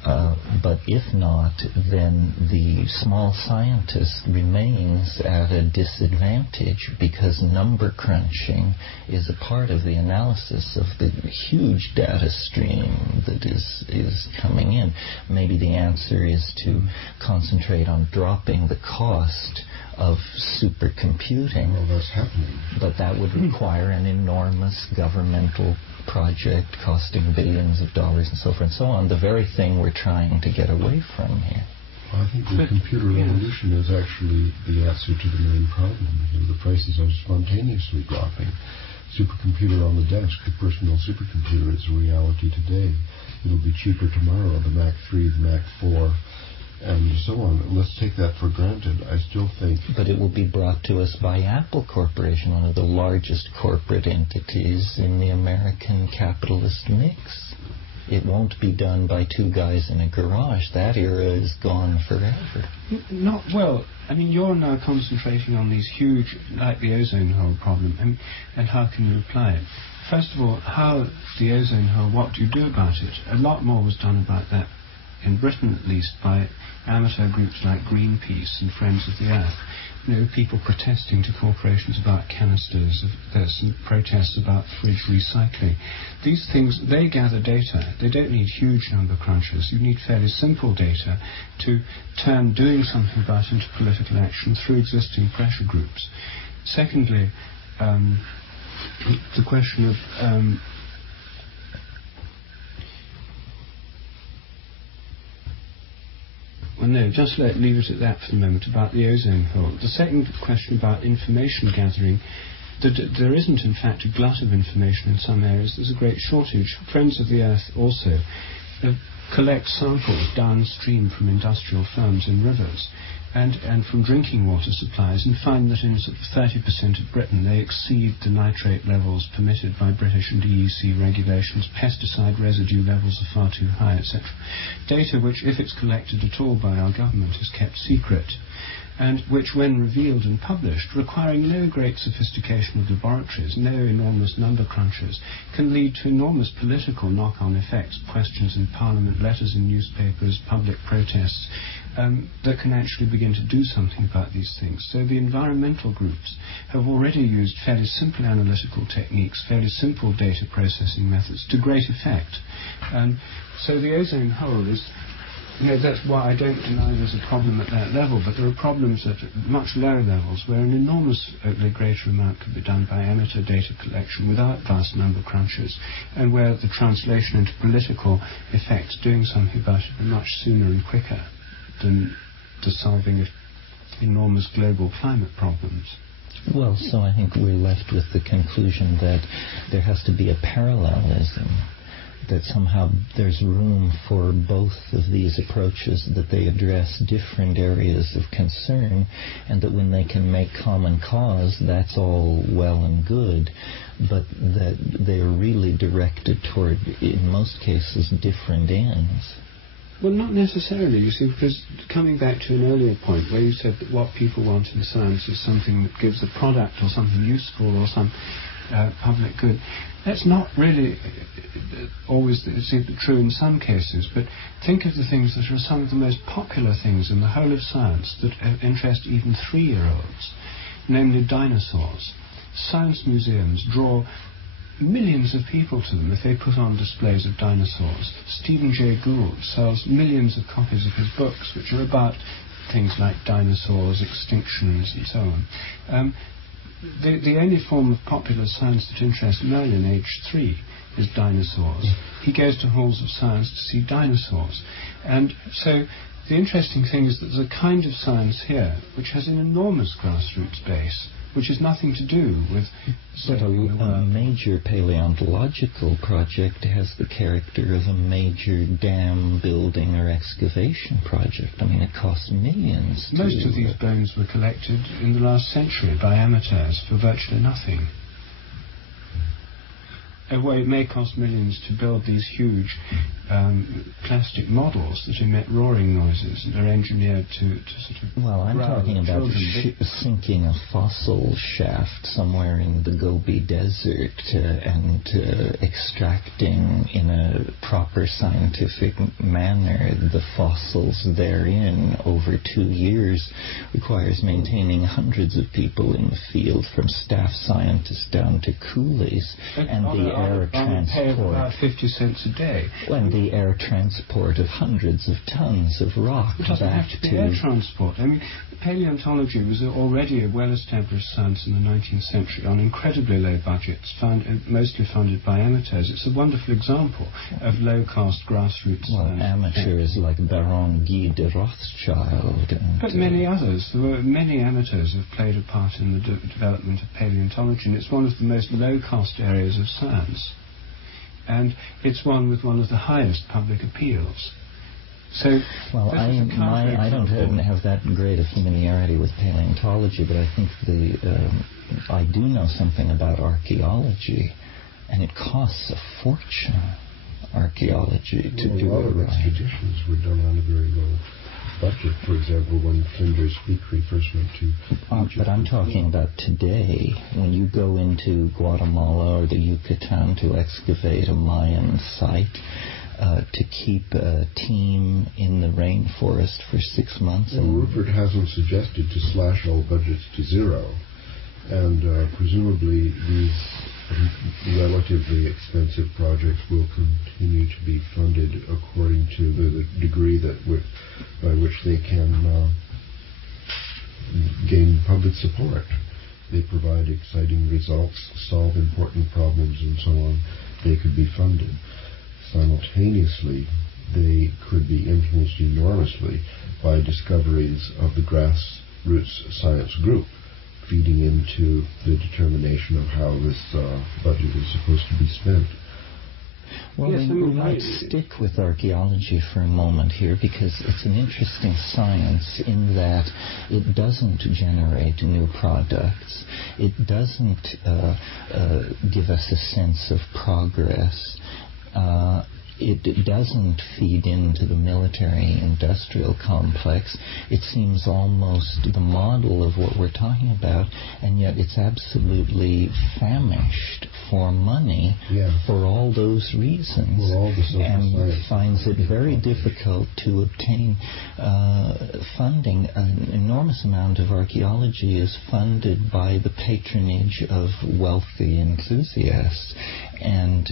But if not, then the small scientist remains at a disadvantage, because number crunching is a part of the analysis of the huge data stream that is coming in. Maybe the answer is to concentrate on dropping the cost of supercomputing. Well, that's happening. But that would require an enormous governmental project costing billions of dollars and so forth and so on, the very thing we're trying to get away from here. Well, I think the computer revolution is actually the answer to the main problem. The prices are spontaneously dropping. Supercomputer on the desk, the personal supercomputer, is a reality today. It'll be cheaper tomorrow, the Mach 3, the Mach 4, and so on. Let's take that for granted. I still think... But it will be brought to us by Apple Corporation, one of the largest corporate entities in the American capitalist mix. It won't be done by two guys in a garage. That era is gone forever. Not well. I mean, you're now concentrating on these huge, like the ozone hole problem, and how can you apply it? First of all, how the ozone hole, what do you do about it? A lot more was done about that, in Britain at least, by amateur groups like Greenpeace and Friends of the Earth. You know, people protesting to corporations about canisters. There's some protests about fridge recycling. These things, they gather data. They don't need huge number crunchers. You need fairly simple data to turn doing something about into political action through existing pressure groups. Secondly, the question of well, no, just leave it at that for the moment about the ozone hole. The second question about information gathering, there isn't in fact a glut of information in some areas. There's a great shortage. Friends of the Earth also collect samples downstream from industrial firms in rivers and from drinking water supplies, and find that in sort of 30% of Britain they exceed the nitrate levels permitted by British and EEC regulations. Pesticide residue levels are far too high, etc. Data which, if it's collected at all by our government, is kept secret, and which, when revealed and published, requiring no great sophistication of laboratories, no enormous number crunchers, can lead to enormous political knock-on effects, questions in Parliament, letters in newspapers, public protests, that can actually begin to do something about these things. So the environmental groups have already used fairly simple analytical techniques, fairly simple data processing methods to great effect. So the ozone hole is... You know, that's why I don't deny there's a problem at that level, but there are problems at much lower levels where an enormously greater amount could be done by amateur data collection without vast number crunchers, and where the translation into political effects, doing something about it, are much sooner and quicker than the solving of enormous global climate problems. Well, so I think we're left with the conclusion that there has to be a parallelism, that somehow there's room for both of these approaches, that they address different areas of concern, and that when they can make common cause, that's all well and good, but that they're really directed toward, in most cases, different ends. Well, not necessarily, you see, because coming back to an earlier point where you said that what people want in science is something that gives a product or something useful or some public good. That's not really always true in some cases, but think of the things that are some of the most popular things in the whole of science that interest even 3-year-olds, namely dinosaurs. Science museums draw millions of people to them if they put on displays of dinosaurs. Stephen Jay Gould sells millions of copies of his books, which are about things like dinosaurs, extinctions, and so on. The only form of popular science that interests Merlin, aged 3, is dinosaurs. He goes to halls of science to see dinosaurs. And so the interesting thing is that there's a kind of science here which has an enormous grassroots base, which has nothing to do with... But a major paleontological project has the character of a major dam building or excavation project. I mean, it costs millions. Most of these bones were collected in the last century by amateurs for virtually nothing. well, it may cost millions to build these huge plastic models that emit roaring noises and are engineered to sort of... Well, I'm talking about sinking a fossil shaft somewhere in the Gobi Desert and extracting in a proper scientific manner the fossils therein over 2 years requires maintaining hundreds of people in the field, from staff scientists down to coolies, and the air transport about 50 cents a day. And the air transport of hundreds of tons of rock. It doesn't have to be air transport. I mean, paleontology was already a well-established science in the 19th century on incredibly low budgets, mostly funded by amateurs. It's a wonderful example of low-cost grassroots science. Amateurs like Baron Guy de Rothschild. But many others. There were many amateurs who have played a part in the development of paleontology, and it's one of the most low-cost areas of science. And it's one with one of the highest public appeals. So, well, I don't have that great a familiarity with paleontology, but I think I do know something about archaeology, and it costs a fortune, archaeology, to do it right. A lot of expeditions were done on a very low budget. For example, when Flinders Petrie first went to Egypt. But I'm talking about today, when you go into Guatemala or the Yucatan to excavate a Mayan site, to keep a team in the rainforest for 6 months. Well, Rupert hasn't suggested to slash all budgets to zero, and presumably these relatively expensive projects will continue to be funded according to the degree by which they can gain public support. They provide exciting results, solve important problems, and so on. They could be funded. Simultaneously, they could be influenced enormously by discoveries of the Grassroots science group, feeding into the determination of how this budget is supposed to be spent. Well, yes, we might stick with archaeology for a moment here, because it's an interesting science in that it doesn't generate new products. It doesn't give us a sense of progress. It doesn't feed into the military-industrial complex. It seems almost the model of what we're talking about, and yet it's absolutely famished for money for all those reasons, and finds it very difficult to obtain funding. An enormous amount of archaeology is funded by the patronage of wealthy enthusiasts, and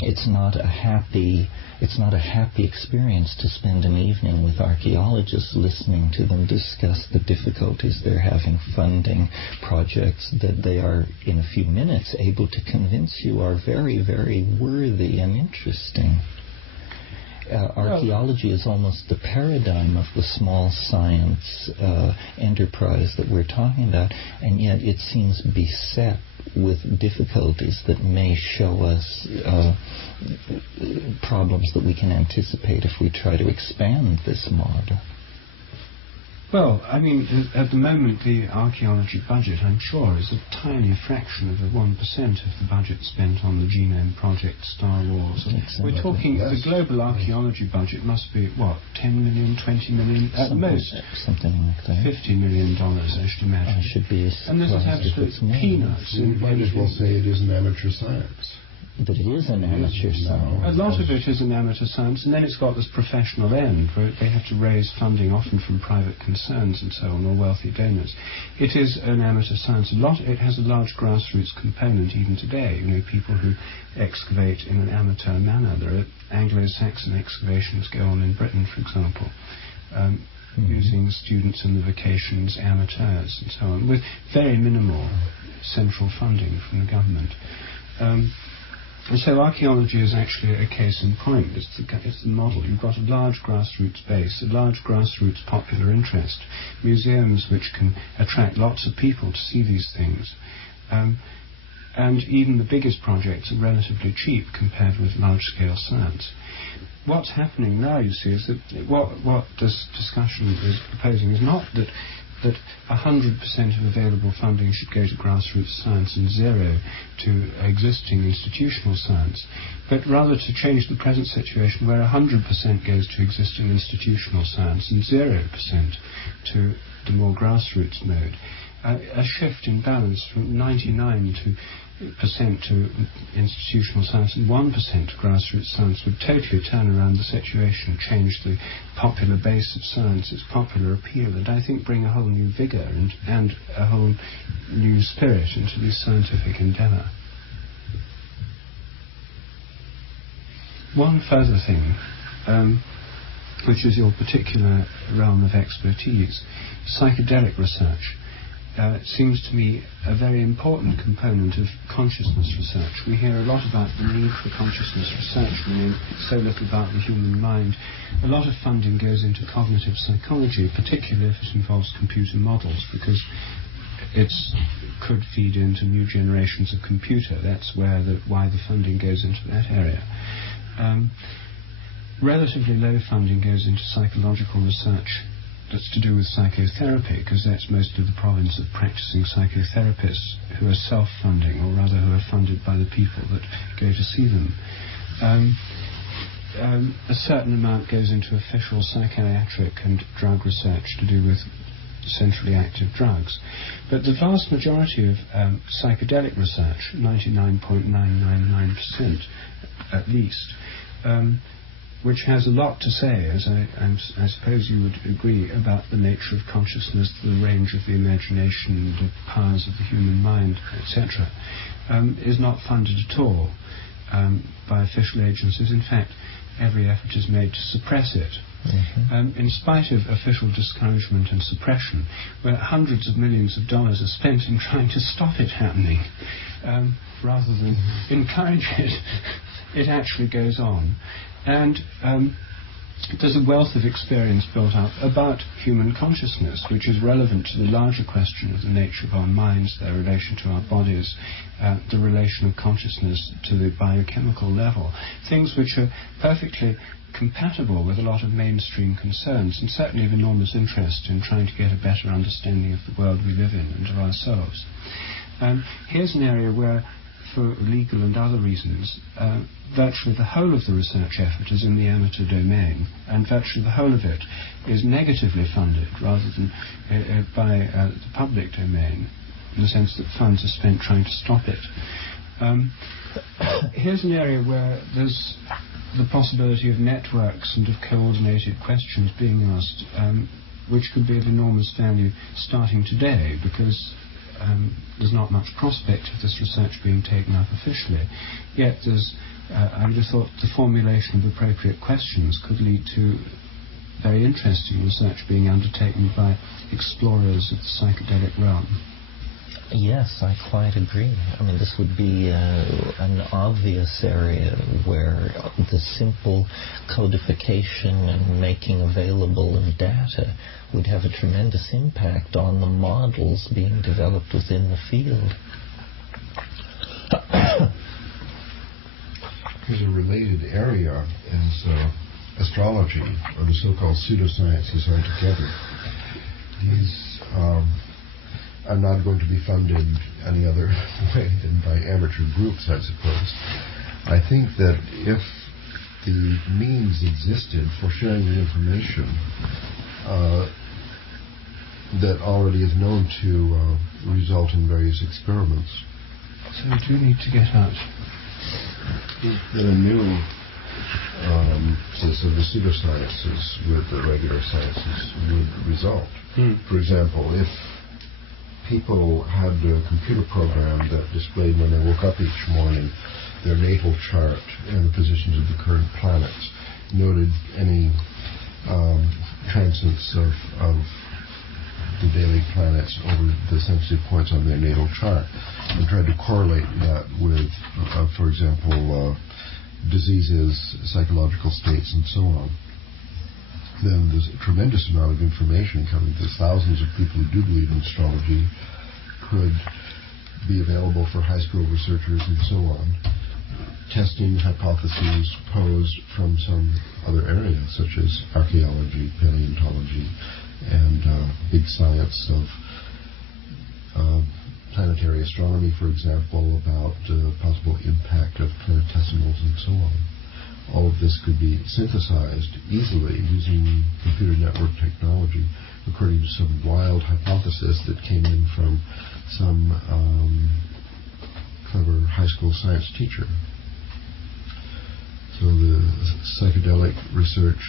it's not a happy experience to spend an evening with archaeologists listening to them discuss the difficulties they're having funding projects that they are in a few minutes able to convince you are very, very worthy and interesting. Archaeology is almost the paradigm of the small science enterprise that we're talking about, and yet it seems beset with difficulties that may show us problems that we can anticipate if we try to expand this model. Well, I mean, at the moment, the archaeology budget, I'm sure, is a tiny fraction of the 1% of the budget spent on the Genome Project, Star Wars. We're talking, the global archaeology budget must be, what, 10 million, 20 million, at most? Something like that. $50 million, I should imagine. I should be and this is absolute peanuts. You might as well say it is an amateur science. But it is an amateur science. A lot of it is an amateur science, and then it's got this professional end where they have to raise funding, often from private concerns and so on, or wealthy donors. It is an amateur science. It has a large grassroots component even today. You know, people who excavate in an amateur manner. There are Anglo-Saxon excavations go on in Britain, for example, using students in the vacations, amateurs, and so on, with very minimal central funding from the government. And so archaeology is actually a case in point. It's the model. You've got a large grassroots base, a large grassroots popular interest, museums which can attract lots of people to see these things. And even the biggest projects are relatively cheap compared with large-scale science. What's happening now, you see, is that what this discussion is proposing is not that that 100% of available funding should go to grassroots science and 0 to existing institutional science, but rather to change the present situation where 100% goes to existing institutional science and 0% to the more grassroots mode. A shift in balance from 99% to institutional science and 1% to grassroots science would totally turn around the situation, change the popular base of science, its popular appeal, and I think bring a whole new vigour and a whole new spirit into this scientific endeavour. One further thing, which is your particular realm of expertise, psychedelic research. Seems to me a very important component of consciousness research. We hear a lot about the need for consciousness research. We know so little about the human mind. A lot of funding goes into cognitive psychology, particularly if it involves computer models, because it could feed into new generations of computer. That's why the funding goes into that area. Relatively low funding goes into psychological research that's to do with psychotherapy, because that's mostly the province of practicing psychotherapists who are self-funding, or rather who are funded by the people that go to see them. A certain amount goes into official psychiatric and drug research to do with centrally active drugs. But the vast majority of psychedelic research, 99.999% at least, which has a lot to say, as I suppose you would agree, about the nature of consciousness, the range of the imagination, the powers of the human mind, etc., is not funded at all by official agencies. In fact, every effort is made to suppress it. Mm-hmm. In spite of official discouragement and suppression, where hundreds of millions of dollars are spent in trying to stop it happening, rather than encourage it, it actually goes on. And there's a wealth of experience built up about human consciousness, which is relevant to the larger question of the nature of our minds, their relation to our bodies, the relation of consciousness to the biochemical level, things which are perfectly compatible with a lot of mainstream concerns, and certainly of enormous interest in trying to get a better understanding of the world we live in and of ourselves. Here's an area where, for legal and other reasons, virtually the whole of the research effort is in the amateur domain, and virtually the whole of it is negatively funded rather than by the public domain, in the sense that funds are spent trying to stop it. Here's an area where there's the possibility of networks and of coordinated questions being asked, which could be of enormous value starting today, because there's not much prospect of this research being taken up officially. Yet there's, I would have thought, the formulation of appropriate questions could lead to very interesting research being undertaken by explorers of the psychedelic realm. Yes, I quite agree. I mean, this would be an obvious area where the simple codification and making available of data would have a tremendous impact on the models being developed within the field. There's a related area as astrology, or the so-called pseudosciences altogether. These are not going to be funded any other way than by amateur groups, I suppose. I think that if the means existed for sharing the information that already is known to result in various experiments. So we do need to get out. That a new sense of the pseudosciences with the regular sciences would result. For example, if people had a computer program that displayed when they woke up each morning their natal chart and the positions of the current planets, noted any transits of the daily planets over the sensitive points on their natal chart, and tried to correlate that with, for example, diseases, psychological states, and so on. Then there's a tremendous amount of information coming. There's thousands of people who do believe in astrology could be available for high school researchers and so on, testing hypotheses posed from some other areas, such as archaeology, paleontology, and big science of planetary astronomy, for example, about possible impact of planetesimals and so on. All of this could be synthesized easily using computer network technology according to some wild hypothesis that came in from some clever high school science teacher. So the psychedelic research,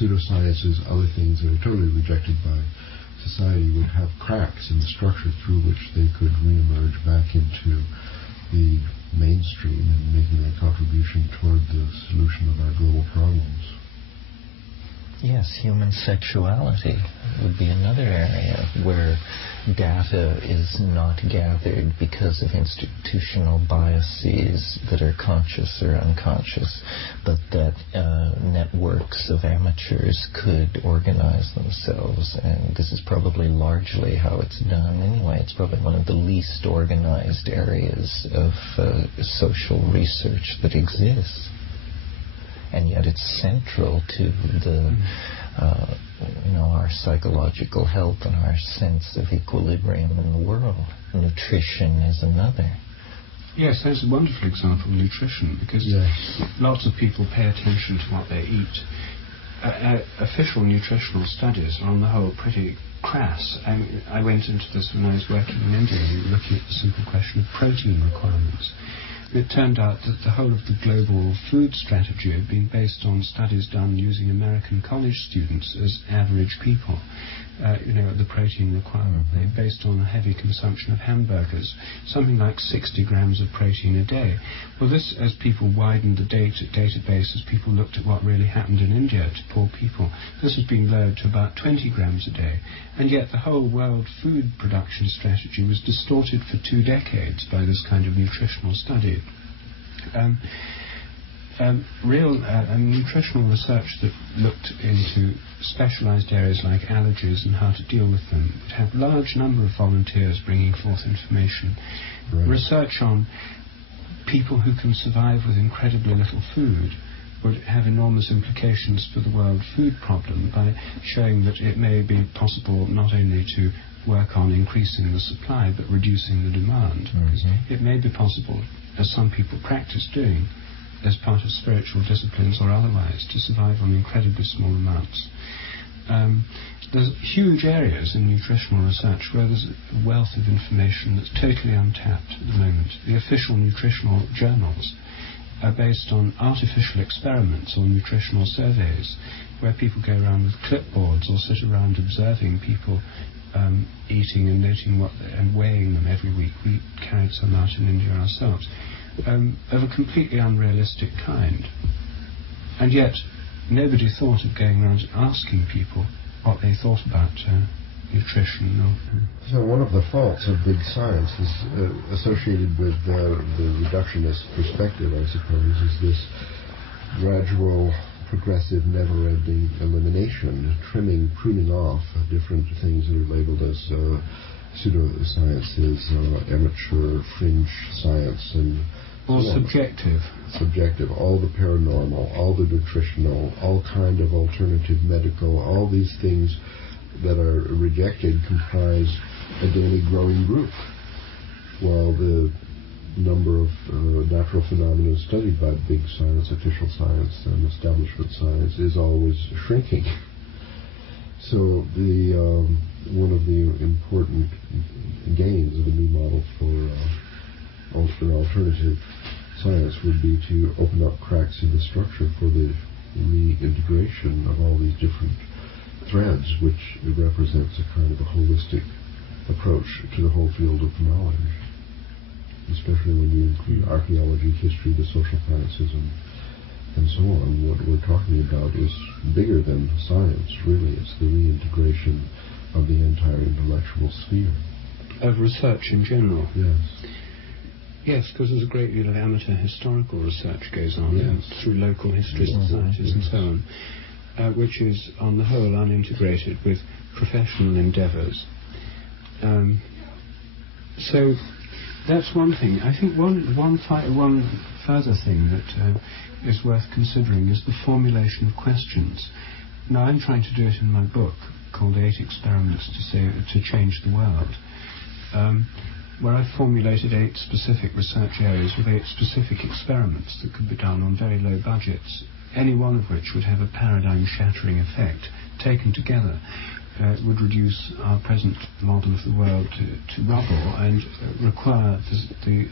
pseudosciences, other things that are totally rejected by society would have cracks in the structure through which they could reemerge back into the mainstream and making a contribution toward the solution of our global problems. Yes, human sexuality would be another area where data is not gathered because of institutional biases that are conscious or unconscious, but that networks of amateurs could organize themselves. And this is probably largely how it's done anyway. It's probably one of the least organized areas of social research that exists. And yet it's central to the, our psychological health and our sense of equilibrium in the world. Nutrition is another. Yes, that's a wonderful example of nutrition, because lots of people pay attention to what they eat. Official nutritional studies are on the whole pretty crass. I went into this when I was working in India, looking at the simple question of protein requirements. It turned out that the whole of the global food strategy had been based on studies done using American college students as average people. The protein requirement, based on a heavy consumption of hamburgers, something like 60 grams of protein a day. Well, this, as people widened the database, as people looked at what really happened in India to poor people, this has been lowered to about 20 grams a day. And yet the whole world food production strategy was distorted for 2 decades by this kind of nutritional study. Real nutritional research that looked into specialized areas like allergies and how to deal with them would have a large number of volunteers bringing forth information. Right. Research on people who can survive with incredibly little food would have enormous implications for the world food problem by showing that it may be possible not only to work on increasing the supply but reducing the demand. Mm-hmm. It may be possible, as some people practice doing, as part of spiritual disciplines or otherwise, to survive on incredibly small amounts. There's huge areas in nutritional research where there's a wealth of information that's totally untapped at the moment. The official nutritional journals are based on artificial experiments or nutritional surveys where people go around with clipboards or sit around observing people eating and noting and weighing them every week. We carried some out in India ourselves. Of a completely unrealistic kind. And yet, nobody thought of going around and asking people what they thought about nutrition. So one of the faults of big science is associated with the reductionist perspective, I suppose, is this gradual, progressive, never-ending elimination, trimming, pruning off different things that are labeled as pseudosciences, amateur, fringe science, and or subjective. Subjective, all the paranormal, all the nutritional, all kind of alternative medical, all these things that are rejected comprise a daily growing group, while the number of natural phenomena studied by big science, official science, and establishment science is always shrinking. So one of the important gains of a new model for alternative science would be to open up cracks in the structure for the reintegration of all these different threads, which represents a kind of a holistic approach to the whole field of knowledge, especially when you include archaeology, history, the social sciences, and so on. What we're talking about is bigger than science, really. It's the reintegration of the entire intellectual sphere. Of research in general? Yes. Yes, because there's a great deal of amateur historical research goes on through local history societies and so on, which is, on the whole, unintegrated with professional endeavours. So that's one thing. I think one further thing that is worth considering is the formulation of questions. Now, I'm trying to do it in my book, called 8 Experiments to Change the World, where I formulated 8 specific research areas with 8 specific experiments that could be done on very low budgets, any one of which would have a paradigm-shattering effect. Taken together, would reduce our present model of the world to rubble and require the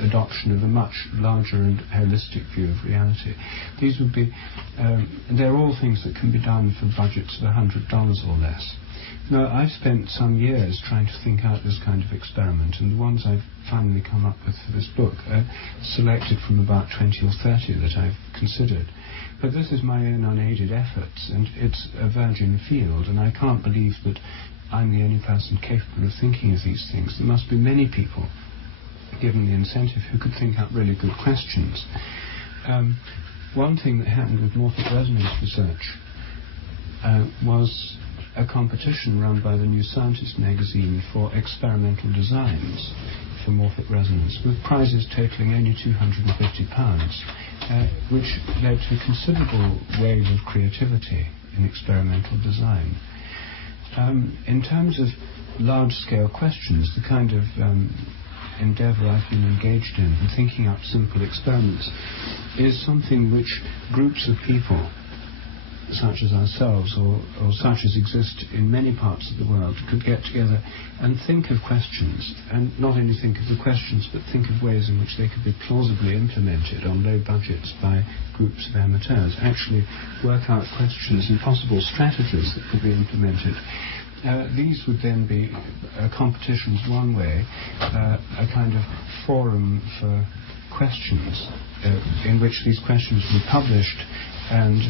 adoption of a much larger and holistic view of reality. These would be, they're all things that can be done for budgets of $100 or less. Now, I've spent some years trying to think out this kind of experiment, and the ones I've finally come up with for this book are selected from about 20 or 30 that I've considered. But this is my own unaided efforts, and it's a virgin field, and I can't believe that I'm the only person capable of thinking of these things. There must be many people, given the incentive, who could think up really good questions. One thing that happened with morphic resonance research was a competition run by the New Scientist magazine for experimental designs for morphic resonance, with prizes totaling only £250, which led to a considerable wave of creativity in experimental design. In terms of large-scale questions, the kind of endeavour I've been engaged in thinking up simple experiments is something which groups of people, such as ourselves or such as exist in many parts of the world, could get together and think of questions, and not only think of the questions but think of ways in which they could be plausibly implemented on low budgets by groups of amateurs, actually work out questions and possible strategies that could be implemented. These would then be competitions one way, a kind of forum for questions in which these questions would be published, and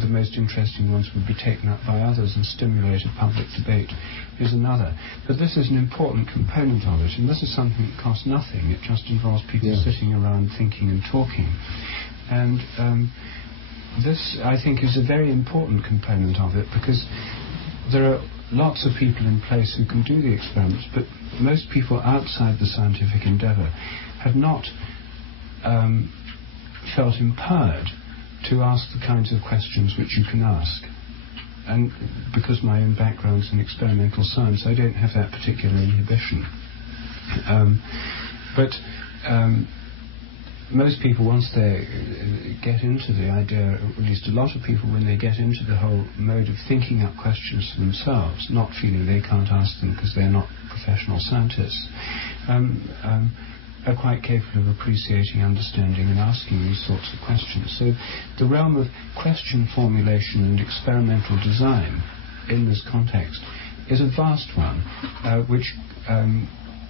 the most interesting ones would be taken up by others and stimulate a public debate is another. But this is an important component of it, and this is something that costs nothing. It just involves people sitting around thinking and talking. And this, I think, is a very important component of it, because there are lots of people in place who can do the experiments, but most people outside the scientific endeavour have not felt empowered to ask the kinds of questions which you can ask. And because my own background's in experimental science, I don't have that particular inhibition. But most people, once they get into the idea, or at least a lot of people, when they get into the whole mode of thinking up questions for themselves, not feeling they can't ask them because they're not professional scientists, are quite capable of appreciating, understanding and asking these sorts of questions. So the realm of question formulation and experimental design in this context is a vast one, which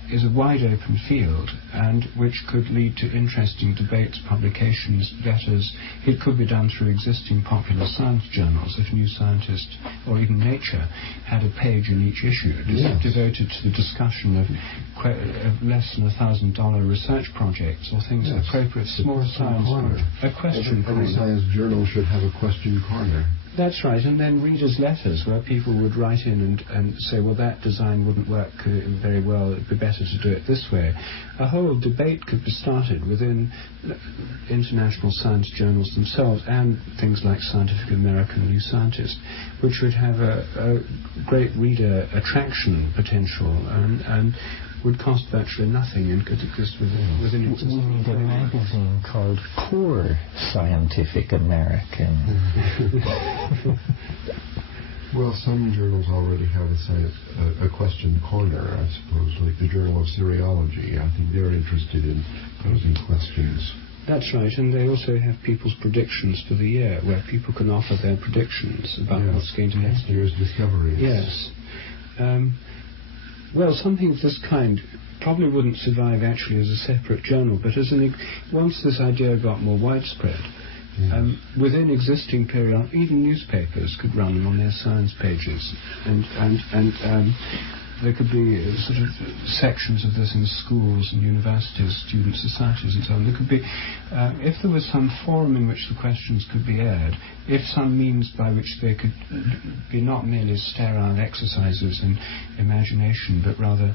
is a wide open field, and which could lead to interesting debates, publications, letters. It could be done through existing popular science journals. If New Scientist or even Nature had a page in each issue devoted to the discussion of less than $1,000 research projects or things appropriate to small science. A question corner. Every science journal should have a question corner. That's right, and then readers' letters where people would write in and say, well, that design wouldn't work very well, it'd be better to do it this way. A whole debate could be started within international science journals themselves and things like Scientific American, New Scientist, which would have a great reader attraction potential and would cost virtually nothing and could exist within existing. We need a magazine called Poor Scientific American. Well, some journals already have a question corner, I suppose, like the Journal of Seriology. I think they're interested in posing questions. That's right, and they also have people's predictions for the year, where people can offer their predictions about what's going to happen. Next year's discoveries. Yes. Well, something of this kind probably wouldn't survive actually as a separate journal, but once this idea got more widespread, within existing periodic, even newspapers could run them on their science pages, and there could be sort of sections of this in schools and universities, student societies and so on. There could be, if there was some forum in which the questions could be aired, if some means by which they could be not merely sterile exercises in imagination, but rather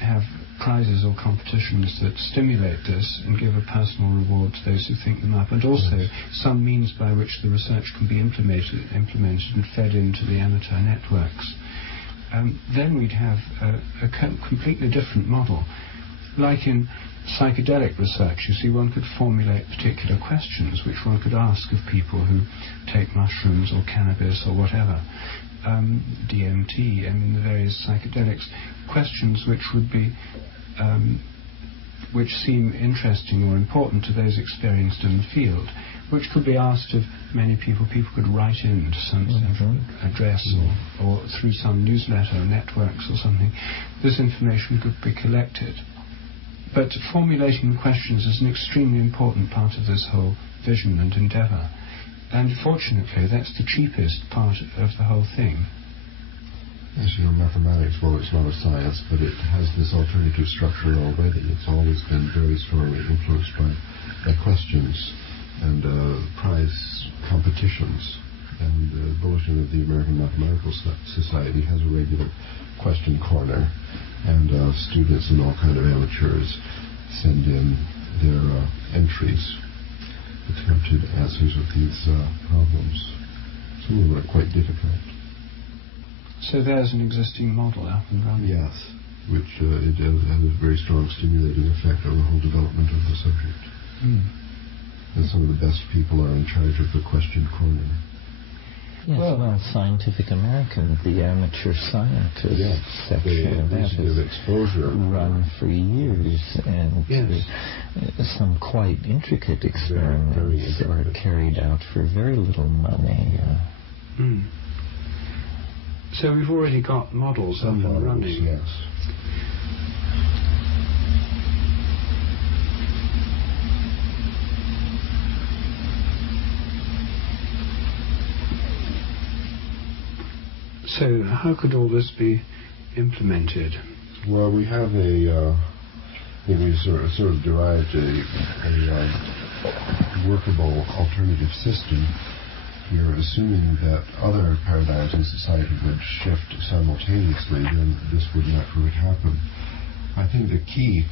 have prizes or competitions that stimulate this and give a personal reward to those who think them up, and also some means by which the research can be implemented and fed into the amateur networks. Then we'd have a completely different model. Like in psychedelic research, you see, one could formulate particular questions which one could ask of people who take mushrooms or cannabis or whatever, DMT, and the various psychedelics, questions which would be which seem interesting or important to those experienced in the field, which could be asked of many people. People could write in to some address or through some newsletter or networks or something. This information could be collected. But formulating questions is an extremely important part of this whole vision and endeavour. And fortunately, that's the cheapest part of the whole thing. As you know, mathematics, well, it's not a science, but it has this alternative structure already. It's always been very strongly influenced by questions and prize competitions. And the bulletin of the American Mathematical Society has a regular question corner, and students and all kind of amateurs send in their entries, attempted answers of these problems. Some of them are quite difficult. So there's an existing model up and running. Yes, which it does have a very strong stimulating effect on the whole development of the subject. And some of the best people are in charge of the question corner. Yes, well, Scientific American, the amateur scientist section of that has exposure run for years, and some quite intricate experiments are carried out for very little money. So we've already got models up and running. Yes. So how could all this be implemented? Well, we have we sort of derived a workable alternative system. We're assuming that other paradigms in society would shift simultaneously, then this would naturally happen. I think the key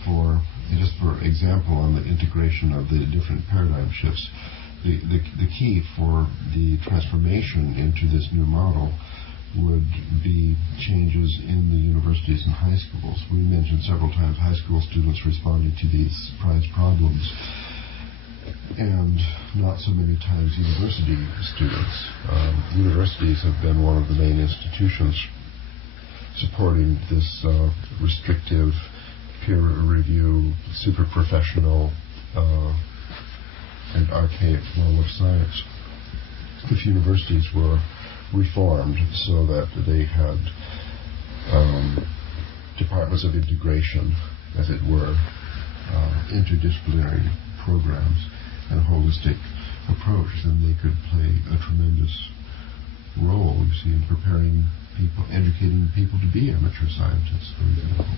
just for example, on the integration of the different paradigm shifts, the key for the transformation into this new model would be changes in the universities and high schools. We mentioned several times high school students responding to these prize problems, and not so many times university students. Universities have been one of the main institutions supporting this restrictive, peer review, super professional, and archaic model of science. If universities were reformed so that they had departments of integration, as it were, interdisciplinary programs, and a holistic approach, then they could play a tremendous role, you see, in preparing people, educating people to be amateur scientists, for example,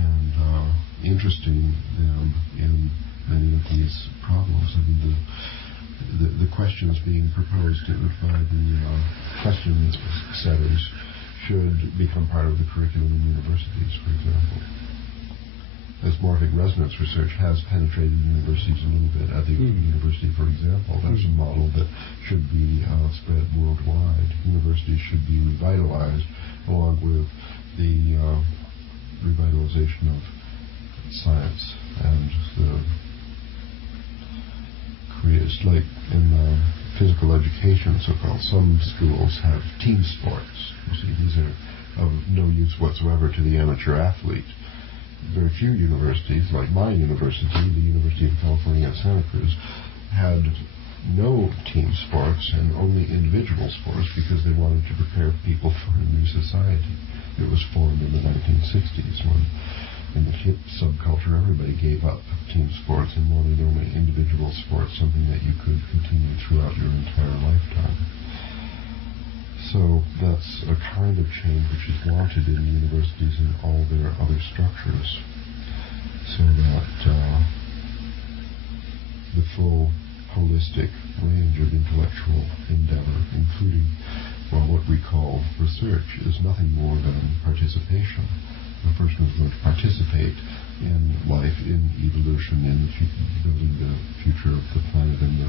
and interesting them in many of these problems. I mean, the questions being proposed by the question setters should become part of the curriculum in universities, for example. As morphic resonance research has penetrated universities a little bit. At the University, for example, that's a model that should be spread worldwide. Universities should be revitalized along with the revitalization of science and the creators. Like in physical education, so-called, some schools have team sports. You see, these are of no use whatsoever to the amateur athlete. Very few universities, like my university, the University of California at Santa Cruz, had no team sports and only individual sports because they wanted to prepare people for a new society. It was formed in the 1960s when, in the hip subculture, everybody gave up team sports and wanted only individual sports, something that you could continue throughout your entire lifetime. So that's a kind of change which is wanted in universities and all their other structures, so that the full holistic range of intellectual endeavor, including what we call research is nothing more than participation. The person who's going to participate in life, in evolution, in building the future of the planet and the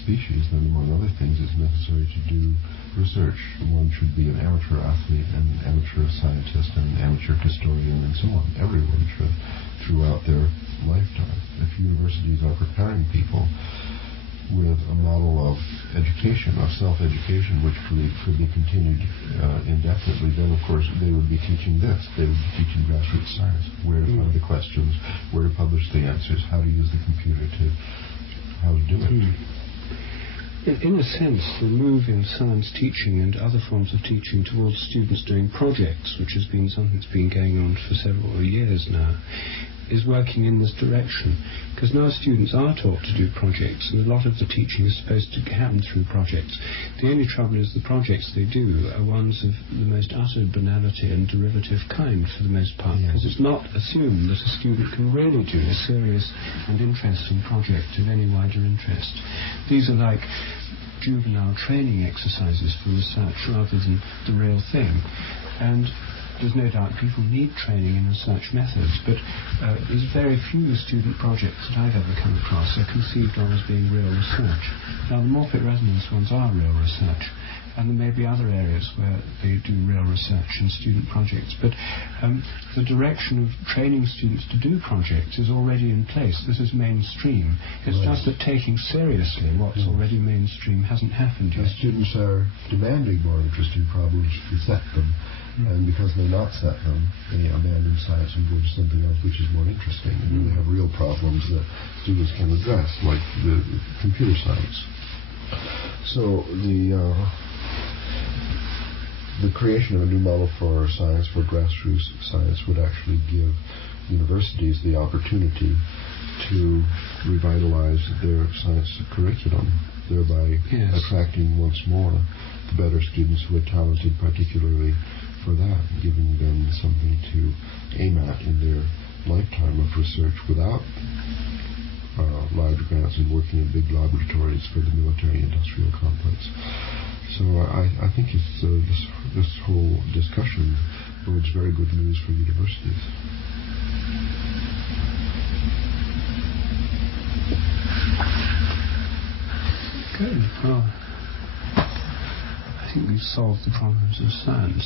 species, then among other things it's necessary to do research. One should be an amateur athlete, an amateur scientist, an amateur historian, and so on. Everyone should throughout their lifetime. If universities are preparing people with a model of education, of self-education, which could be continued indefinitely, then of course they would be teaching this. They would be teaching grassroots science, where to find the questions, where to publish the answers, how to use the computer how to do it. In a sense, the move in science teaching and other forms of teaching towards students doing projects, which has been something that's been going on for several years now, is working in this direction, because now students are taught to do projects, and a lot of the teaching is supposed to happen through projects. The only trouble is the projects they do are ones of the most utter banality and derivative kind for the most part, because it's not assumed that a student can really do a serious and interesting project of any wider interest. These are like juvenile training exercises for research rather than the real thing. And there's no doubt people need training in research methods, but there's very few student projects that I've ever come across are conceived of as being real research. Now, the Morphic resonance ones are real research, and there may be other areas where they do real research in student projects, but the direction of training students to do projects is already in place. This is mainstream. It's just that taking seriously what's already mainstream hasn't happened yet. The students are demanding more interesting problems if we set them. And because they're not set them, they abandon science and go to something else which is more interesting. And they have real problems that students can address, like the computer science. So the creation of a new model for science, for grassroots science, would actually give universities the opportunity to revitalize their science curriculum, thereby attracting once more the better students who are talented particularly for that, giving them something to aim at in their lifetime of research without large grants and working in big laboratories for the military-industrial complex. So I think it's this whole discussion bodes very good news for universities. Good. Well, I think we've solved the problems of science.